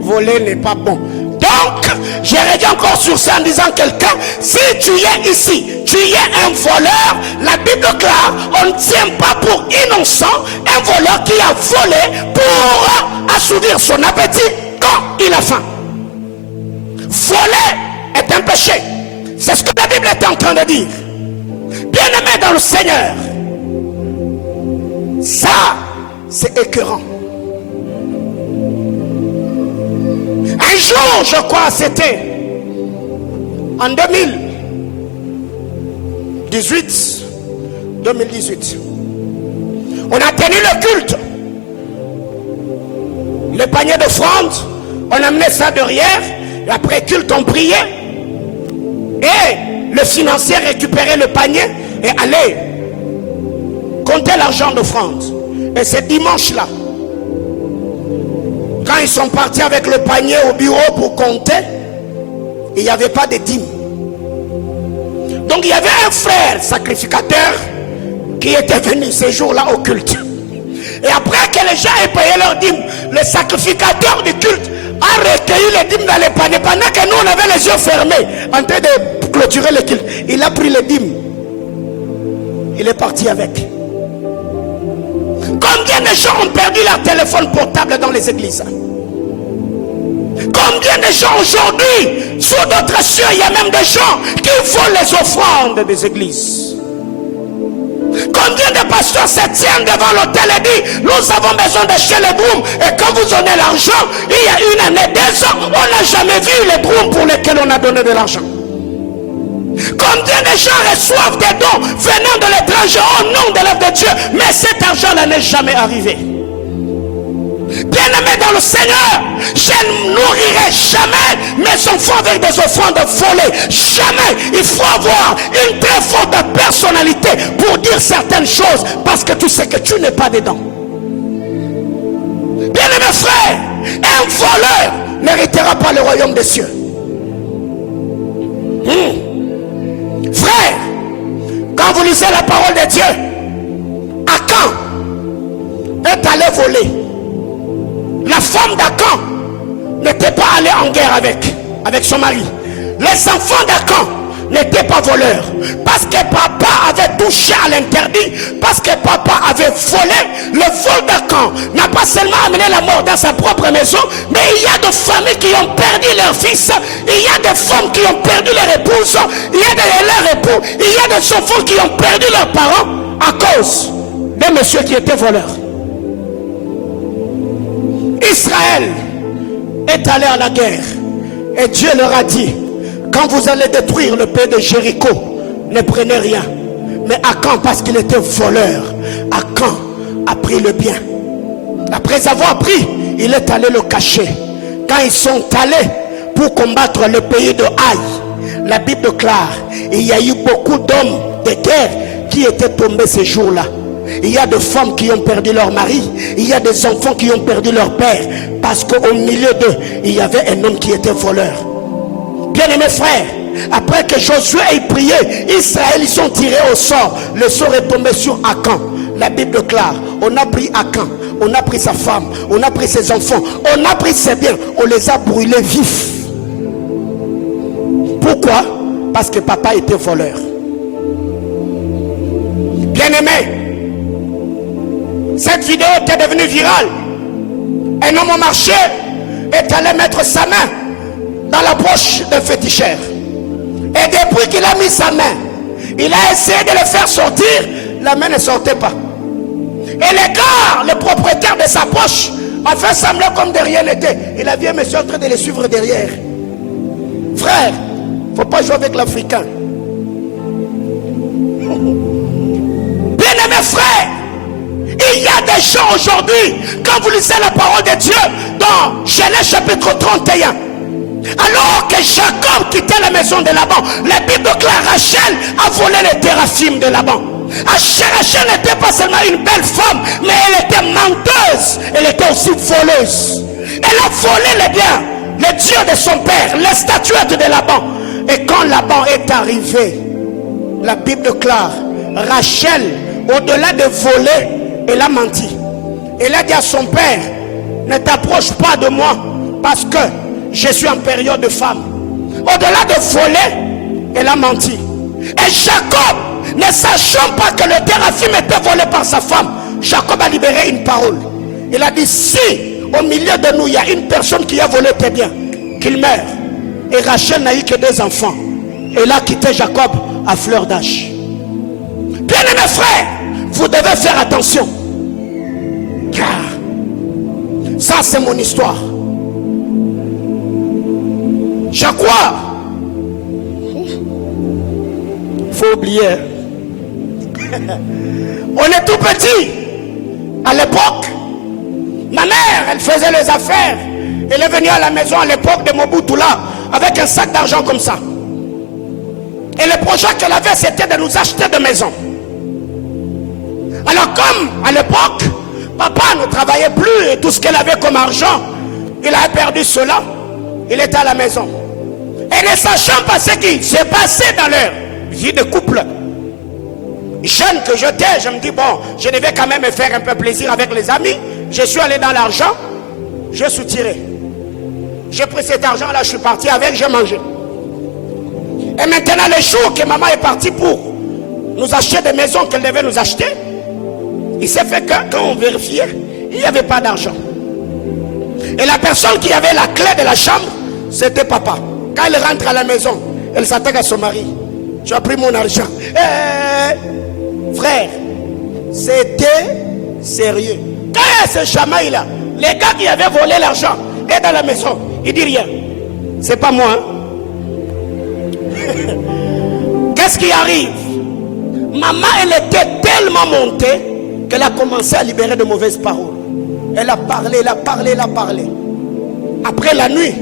Voler n'est pas bon. Donc, je reviens encore sur ça en disant quelqu'un, si tu es ici, tu es un voleur, la Bible déclare, on ne tient pas pour innocent un voleur qui a volé pour assouvir son appétit quand il a faim. Voler est un péché. C'est ce que la Bible est en train de dire. Bien-aimé dans le Seigneur, ça, c'est écœurant. Un jour, je crois, c'était en 2018, on a tenu le culte. Le panier d'offrande, on amenait ça derrière, et après culte, on priait. Et le financier récupérait le panier et allait compter l'argent d'offrande. Et c'est dimanche-là, quand ils sont partis avec le panier au bureau pour compter, il n'y avait pas de dîmes. Donc il y avait un frère sacrificateur qui était venu ces jours-là au culte. Et après que les gens aient payé leur dîmes, le sacrificateur du culte a recueilli les dîmes dans les paniers. Pendant que nous on avait les yeux fermés en train de clôturer le culte, il a pris les dîmes. Il est parti avec. Combien de gens ont perdu leur téléphone portable dans les églises? Combien de gens aujourd'hui, sous d'autres cieux, il y a même des gens qui volent les offrandes des églises? Combien de pasteurs se tiennent devant l'autel et disent: nous avons besoin d'acheter les brooms, et quand vous donnez l'argent, il y a une année, 2 ans, on n'a jamais vu les brooms pour lesquels on a donné de l'argent. Combien de gens reçoivent des dons venant de l'étranger au nom de l'œuvre de Dieu, mais cet argent-là n'est jamais arrivé. Bien-aimé dans le Seigneur, je ne nourrirai jamais mes enfants avec des offrandes volées. Jamais. Il faut avoir une très forte personnalité pour dire certaines choses, parce que tu sais que tu n'es pas dedans. Bien-aimé frère, un voleur n'héritera pas le royaume des cieux. Frère, quand vous lisez la parole de Dieu, Akan est allé voler. La femme d'Akan n'était pas allée en guerre avec son mari. Les enfants d'Akan n'étaient pas voleurs. Parce que papa avait touché à l'interdit, parce que papa avait volé, le vol d'Akan n'a pas seulement amené la mort dans sa propre maison, mais il y a des familles qui ont perdu leurs fils, il y a des femmes qui ont perdu leur épouse, il y a leurs époux, il y a des enfants qui ont perdu leurs parents à cause des messieurs qui étaient voleurs. Israël est allé à la guerre et Dieu leur a dit: quand vous allez détruire le pays de Jéricho, ne prenez rien. Mais Akan, parce qu'il était voleur, Akan a pris le bien. Après avoir pris, il est allé le cacher. Quand ils sont allés pour combattre le pays de Haï, la Bible déclare: il y a eu beaucoup d'hommes de guerre qui étaient tombés ces jours-là. Il y a des femmes qui ont perdu leur mari, il y a des enfants qui ont perdu leur père, parce qu'au milieu d'eux, il y avait un homme qui était voleur. Bien-aimés frères, après que Josué ait prié, Israël, ils sont tirés au sort. Le sort est tombé sur Akan. la Bible déclare, on a pris Akan, on a pris sa femme, on a pris ses enfants, on a pris ses biens, on les a brûlés vifs. Pourquoi? Parce que papa était voleur. Bien-aimé, cette vidéo était devenue virale. Un homme au marché est allé mettre sa main dans la poche d'un féticheur. Et depuis qu'il a mis sa main, il a essayé de le faire sortir. La main ne sortait pas. Et le gars, le propriétaire de sa poche, a fait semblant comme de rien n'était. Il a vu un monsieur en train de le suivre derrière. Frère, il ne faut pas jouer avec l'Africain. Bien-aimés frères, il y a des gens aujourd'hui, quand vous lisez la parole de Dieu dans Genèse chapitre 31, alors que Jacob quittait la maison de Laban, la Bible déclare Rachel a volé les téraphimes de Laban. Rachel n'était pas seulement une belle femme, mais elle était menteuse, elle était aussi voleuse. Elle a volé les biens, les dieux de son père, les statuettes de Laban. Et quand Laban est arrivé, la Bible déclare Rachel, au-delà de voler, elle a menti. Elle a dit à son père, ne t'approche pas de moi parce que je suis en période de femme. Au-delà de voler, elle a menti. Et Jacob, ne sachant pas que le téraphim était volé par sa femme, Jacob a libéré une parole. Il a dit, si au milieu de nous il y a une personne qui a volé tes biens, qu'il meure. Et Rachel n'a eu que 2 enfants. Elle a quitté Jacob à fleur d'âge. Bien-aimés frères, vous devez faire attention. Car ça c'est mon histoire. Je crois. Il faut oublier. On est tout petit. À l'époque, ma mère, elle faisait les affaires. Elle est venue à la maison à l'époque de Mobutu là, avec un sac d'argent comme ça. Et le projet qu'elle avait, c'était de nous acheter des maisons. Alors comme à l'époque, papa ne travaillait plus et tout ce qu'elle avait comme argent, il a perdu cela. Il était à la maison. Et ne sachant pas ce qui s'est passé dans leur vie de couple, jeune que j'étais, je me dis, bon, je devais quand même me faire un peu plaisir avec les amis. Je suis allé dans l'argent, je suis tiré. J'ai pris cet argent-là, je suis parti avec, j'ai mangé. Et maintenant, le jour que maman est partie pour nous acheter des maisons qu'elle devait nous acheter, il s'est fait que quand on vérifiait, il n'y avait pas d'argent. Et la personne qui avait la clé de la chambre, c'était papa. Quand elle rentre à la maison, elle s'attaque à son mari. Tu as pris mon argent. Frère, c'était sérieux. Quand il y a ce chamaille-là, les gars qui avaient volé l'argent est dans la maison, il dit rien. C'est pas moi. Hein? Qu'est-ce qui arrive? Maman, elle était tellement montée qu'elle a commencé à libérer de mauvaises paroles. Elle a parlé, elle a parlé, elle a parlé. Après la nuit,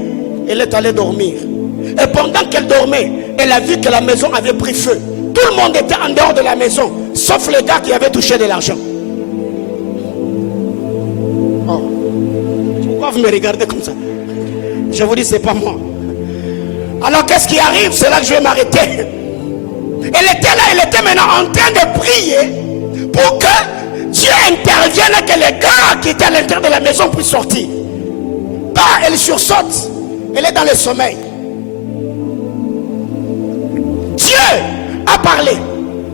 elle est allée dormir. Et pendant qu'elle dormait, elle a vu que la maison avait pris feu. Tout le monde était en dehors de la maison, sauf les gars qui avaient touché de l'argent. Oh. Pourquoi vous me regardez comme ça? Je vous dis, c'est pas moi. Alors qu'est-ce qui arrive? C'est là que je vais m'arrêter. Elle était là, elle était maintenant en train de prier pour que Dieu intervienne et que les gars qui étaient à l'intérieur de la maison puissent sortir. Bah, elle sursaute. Elle est dans le sommeil. Dieu a parlé.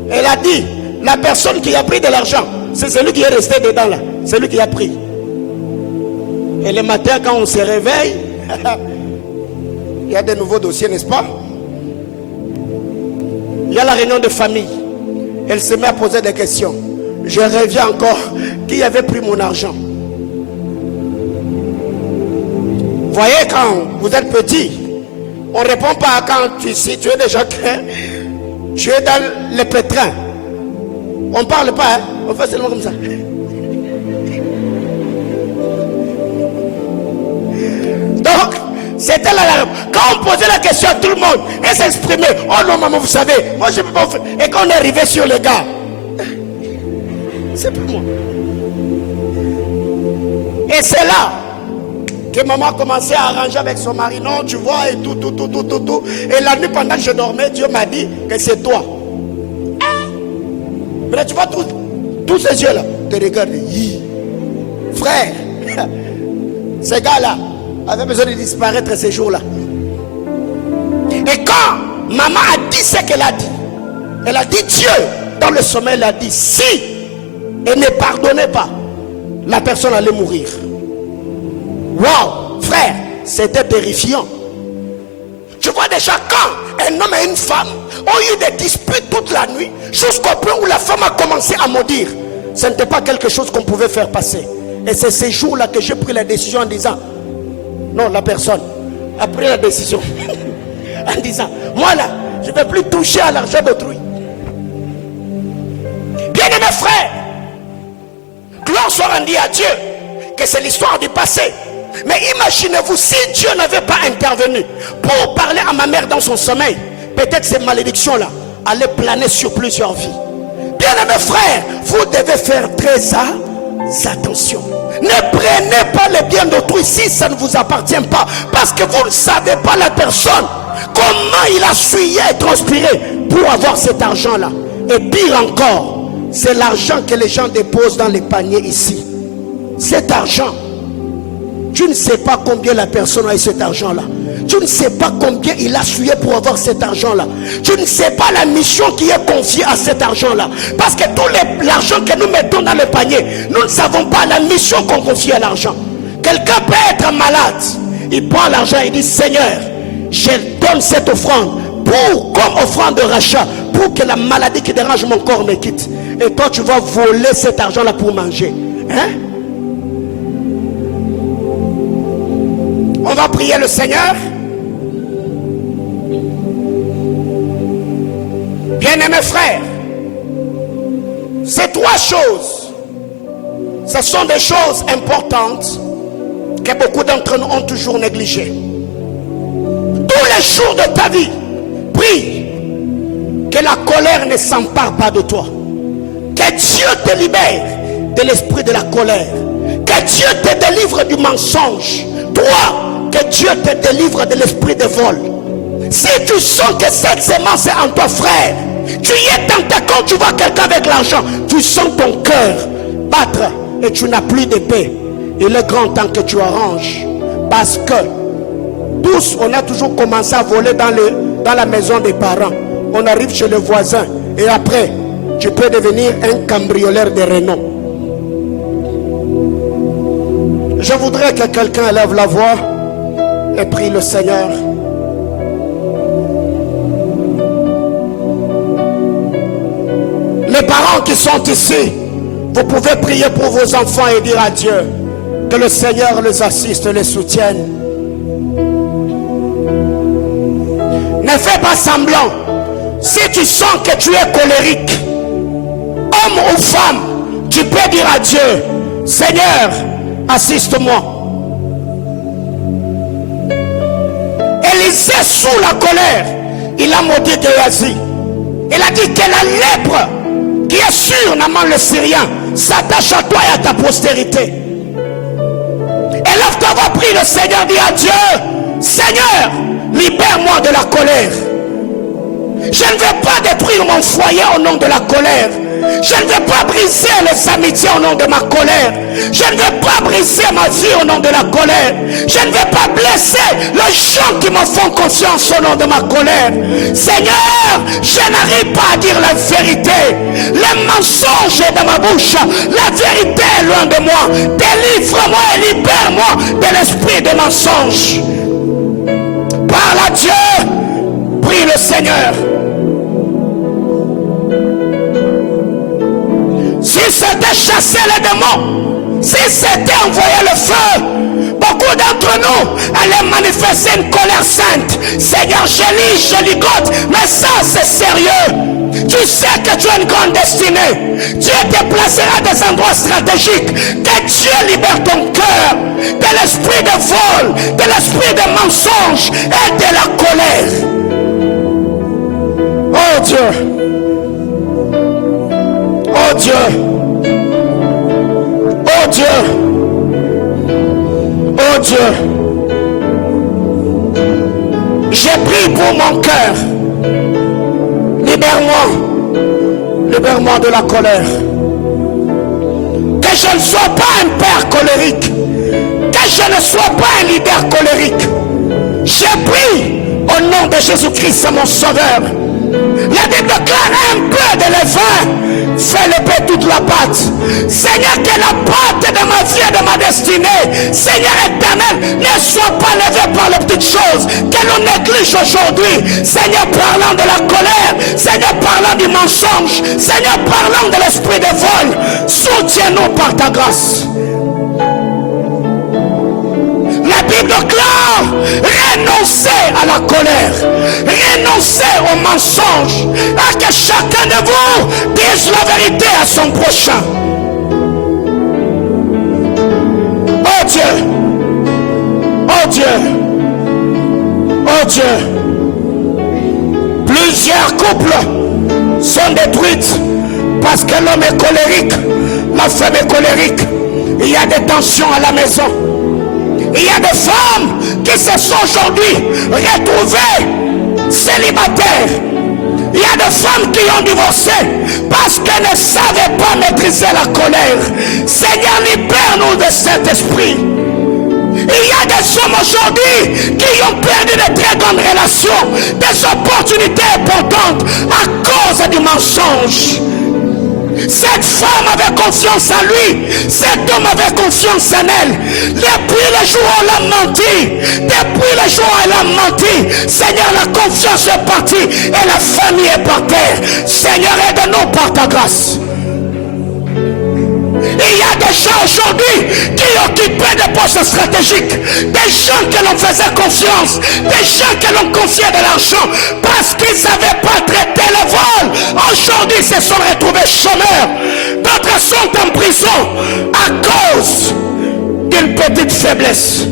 Elle a dit, la personne qui a pris de l'argent, c'est celui qui est resté dedans là. C'est lui qui a pris. Et le matin, quand on se réveille, il y a de nouveaux dossiers, n'est-ce pas? Il y a la réunion de famille. Elle se met à poser des questions. Je reviens encore. Qui avait pris mon argent? Vous voyez, quand vous êtes petit, on ne répond pas quand tu es déjà clair. Tu es dans le pétrin. On ne parle pas, hein? On fait seulement comme ça. Donc, c'était là. Quand on posait la question à tout le monde, elle s'exprimait. Oh non, maman, vous savez, moi je ne peux pas faire. Et quand on est arrivé sur les gars, c'est pas moi. Et c'est là que maman a commencé à arranger avec son mari. Non, tu vois, et tout. Et la nuit, pendant que je dormais, Dieu m'a dit que c'est toi. Mais là, tu vois tout. Tous ces yeux-là te regardent. Frère, ces gars-là avaient besoin de disparaître ces jours-là. Et quand maman a dit ce qu'elle a dit, elle a dit Dieu, dans le sommeil, elle a dit si elle ne pardonnait pas, la personne allait mourir. Waouh, frère, c'était terrifiant. Tu vois déjà quand un homme et une femme ont eu des disputes toute la nuit, jusqu'au point où la femme a commencé à maudire. Ce n'était pas quelque chose qu'on pouvait faire passer. Et c'est ces jours-là que j'ai pris la décision en disant, non, la personne a pris la décision en disant, moi là, je ne vais plus toucher à l'argent d'autrui. Bien-aimés frères, gloire soit rendue à Dieu, que c'est l'histoire du passé. Mais imaginez-vous si Dieu n'avait pas intervenu pour parler à ma mère dans son sommeil, peut-être ces malédictions-là allaient planer sur plusieurs vies. Bien-aimés frères, vous devez faire très attention. Ne prenez pas les biens d'autrui si ça ne vous appartient pas, parce que vous ne savez pas la personne, comment il a essuyé et transpiré pour avoir cet argent-là. Et pire encore, c'est l'argent que les gens déposent dans les paniers ici. Cet argent, tu ne sais pas combien la personne a eu cet argent-là. Tu ne sais pas combien il a essuyé pour avoir cet argent-là. Tu ne sais pas la mission qui est confiée à cet argent-là. Parce que tout l'argent que nous mettons dans le panier, nous ne savons pas la mission qu'on confie à l'argent. Quelqu'un peut être malade. Il prend l'argent et dit, Seigneur, je donne cette offrande comme offrande de rachat, pour que la maladie qui dérange mon corps me quitte. Et toi, tu vas voler cet argent-là pour manger. Hein? On va prier le Seigneur. Bien-aimés frères, ces trois choses, ce sont des choses importantes que beaucoup d'entre nous ont toujours négligées. Tous les jours de ta vie, prie que la colère ne s'empare pas de toi. Que Dieu te libère de l'esprit de la colère. Que Dieu te délivre du mensonge. Toi, que Dieu te délivre de l'esprit de vol. Si tu sens que cette semence est en toi, frère, tu y es tenté quand tu vois quelqu'un avec l'argent, tu sens ton cœur battre et tu n'as plus de paix. Il est grand temps que tu arranges. Parce que tous, on a toujours commencé à voler dans la maison des parents. On arrive chez le voisin et après, tu peux devenir un cambrioleur de renom. Je voudrais que quelqu'un élève la voix et prie le Seigneur. Les parents qui sont ici, vous pouvez prier pour vos enfants et dire à Dieu que le Seigneur les assiste, les soutienne. Ne fais pas semblant. Si tu sens que tu es colérique, homme ou femme, tu peux dire à Dieu, Seigneur, assiste-moi. Élisée, sous la colère, il a maudit Géasi. Il a dit que la lèpre qui est sur Naaman le Syrien s'attache à toi et à ta postérité. Et lorsqu'on va prier le Seigneur, dit à Dieu, Seigneur, libère-moi de la colère. Je ne veux pas détruire mon foyer au nom de la colère. Je ne veux pas briser les amitiés au nom de ma colère. Je ne veux pas briser ma vie au nom de la colère. Je ne veux pas blesser les gens qui me font confiance au nom de ma colère. Seigneur, je n'arrive pas à dire la vérité. Le mensonge est dans ma bouche. La vérité est loin de moi. Délivre-moi et libère-moi de l'esprit de mensonge. Parle à Dieu. Prie le Seigneur. Si c'était chasser les démons, si c'était envoyer le feu, beaucoup d'entre nous allaient manifester une colère sainte. Seigneur, je ligote, mais ça c'est sérieux. Tu sais que tu as une grande destinée. Dieu te placera à des endroits stratégiques. Que Dieu libère ton cœur de l'esprit de vol, de l'esprit de mensonge et de la colère. Oh Dieu. Oh Dieu. Oh Dieu. Oh Dieu. J'ai pris pour mon cœur. Libère-moi. Libère-moi de la colère. Que je ne sois pas un père colérique. Que je ne sois pas un leader colérique. J'ai pris au nom de Jésus-Christ, mon sauveur. La Bible déclare un peu de levain fait lever toute la pâte. Seigneur, que la pâte de ma vie et de ma destinée, Seigneur éternel, ne soit pas levée par les petites choses que l'on néglige aujourd'hui. Seigneur, parlant de la colère, Seigneur, parlant du mensonge, Seigneur, parlant de l'esprit de vol, soutiens-nous par ta grâce. La Bible déclare, renoncez à la colère, renoncez au mensonge, à que chacun de vous dise la vérité à son prochain. Oh Dieu, oh Dieu, oh Dieu, plusieurs couples sont détruits parce que l'homme est colérique, la femme est colérique, il y a des tensions à la maison. Il y a des femmes qui se sont aujourd'hui retrouvées célibataires. Il y a des femmes qui ont divorcé parce qu'elles ne savaient pas maîtriser la colère. Seigneur, libère-nous de cet esprit. Il y a des hommes aujourd'hui qui ont perdu de très grandes relations, des opportunités importantes à cause du mensonge. Cette femme avait confiance en lui, cet homme avait confiance en elle. Depuis le jour où elle a menti, depuis le jour où elle a menti, Seigneur, la confiance est partie et la famille est par terre. Seigneur, aide-nous par ta grâce. Il y a des gens aujourd'hui qui occupaient des postes stratégiques, des gens que l'on faisait confiance, des gens que l'on confiait de l'argent parce qu'ils ne savaient pas traiter le vol. Aujourd'hui, se sont retrouvés chômeurs. D'autres sont en prison à cause d'une petite faiblesse.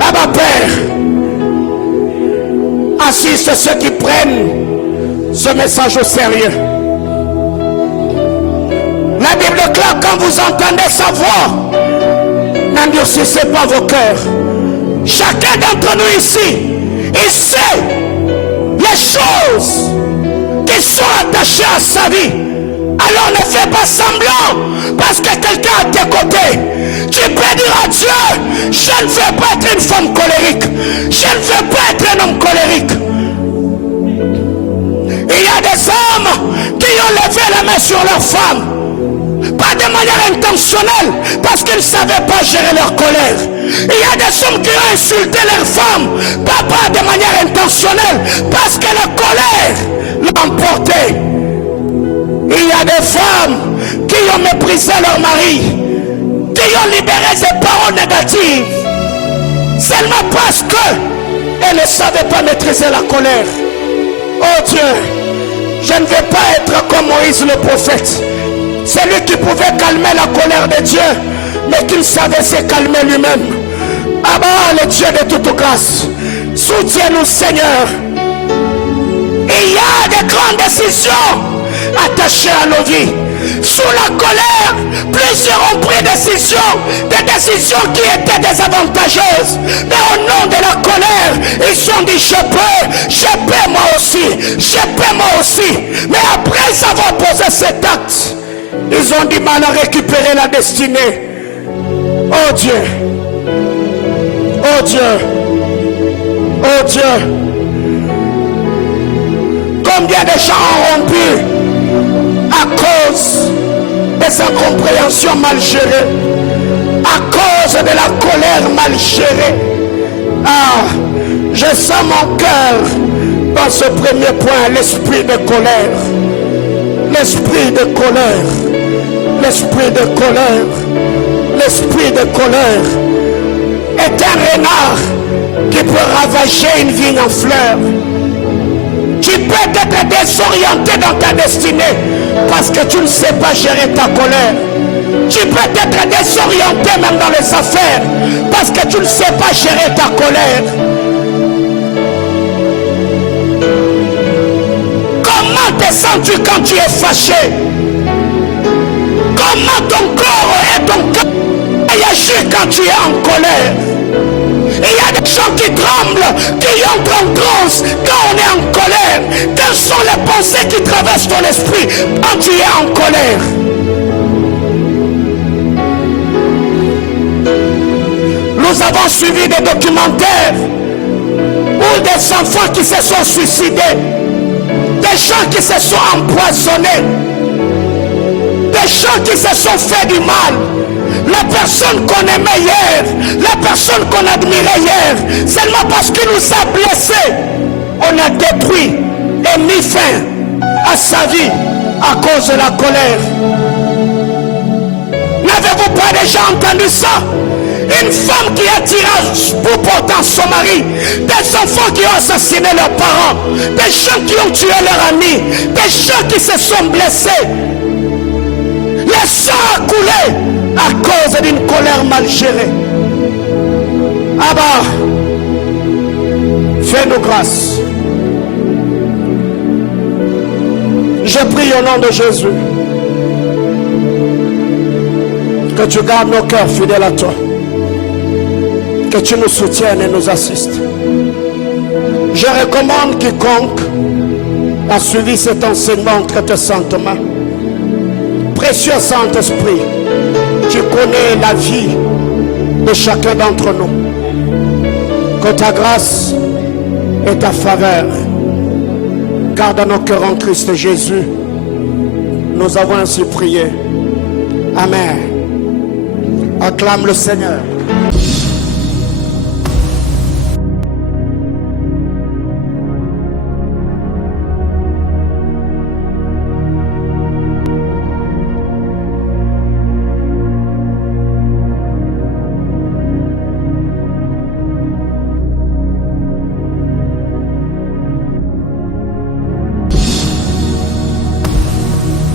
Abba Père, assiste ceux qui prennent ce message au sérieux. La Bible déclare, quand vous entendez sa voix, n'endurcissez pas vos cœurs. Chacun d'entre nous ici, il sait les choses qui sont attachées à sa vie. Alors ne fais pas semblant parce que quelqu'un à tes côtés. Tu peux dire à Dieu, je ne veux pas être une femme colérique. Je ne veux pas être un homme colérique. Il y a des hommes qui ont levé la main sur leur femme. Pas de manière intentionnelle, parce qu'ils ne savaient pas gérer leur colère. Il y a des hommes qui ont insulté leur femme, pas de manière intentionnelle, parce que la colère l'a emporté. Il y a des femmes qui ont méprisé leur mari, qui ont libéré ses paroles négatives, seulement parce qu'elles ne savaient pas maîtriser la colère. Oh Dieu, je ne vais pas être comme Moïse le prophète. C'est lui qui pouvait calmer la colère de Dieu, mais qui ne savait se calmer lui-même. Abba, le Dieu de toute grâce, soutiens-nous, Seigneur. Il y a des grandes décisions attachées à nos vies. Sous la colère, plusieurs ont pris des décisions qui étaient désavantageuses. Mais au nom de la colère, ils ont dit, je peux moi aussi. Mais après avoir posé cet acte, ils ont du mal à récupérer la destinée. Oh Dieu. Oh Dieu. Oh Dieu. Combien de gens ont rompu à cause des incompréhensions mal gérées, à cause de la colère mal gérée. Ah, je sens mon cœur dans ce premier point, l'esprit de colère. L'esprit de colère. L'esprit de colère. L'esprit de colère est un renard qui peut ravager une vigne en fleurs. Tu peux être désorienté dans ta destinée parce que tu ne sais pas gérer ta colère. Tu peux être désorienté même dans les affaires parce que tu ne sais pas gérer ta colère. Comment te sens-tu quand tu es fâché? Comment ton corps et ton cœur réagissent quand tu es en colère? Il y a des gens qui tremblent, qui entrent en transe quand on est en colère. Quelles sont les pensées qui traversent ton esprit quand tu es en colère? avons suivi des documentaires où des enfants qui se sont suicidés, des gens qui se sont empoisonnés, des gens qui se sont fait du mal. La personne qu'on aimait hier, la personne qu'on admirait hier, seulement parce qu'il nous a blessés, on a détruit et mis fin à sa vie à cause de la colère. N'avez-vous pas déjà entendu ça? Une femme qui a tiré pour pourtant son mari, des enfants qui ont assassiné leurs parents, des gens qui ont tué leurs amis, des gens qui se sont blessés. Le sang a coulé à cause d'une colère mal gérée. Abba, fais-nous grâce. Je prie au nom de Jésus que tu gardes nos cœurs fidèles à toi, que tu nous soutiennes et nous assistes. Je recommande quiconque a suivi cet enseignement entre tes saintes mains. Précieux Saint-Esprit, tu connais la vie de chacun d'entre nous. Que ta grâce et ta faveur gardent nos cœurs en Christ Jésus. Nous avons ainsi prié. Amen. Acclame le Seigneur.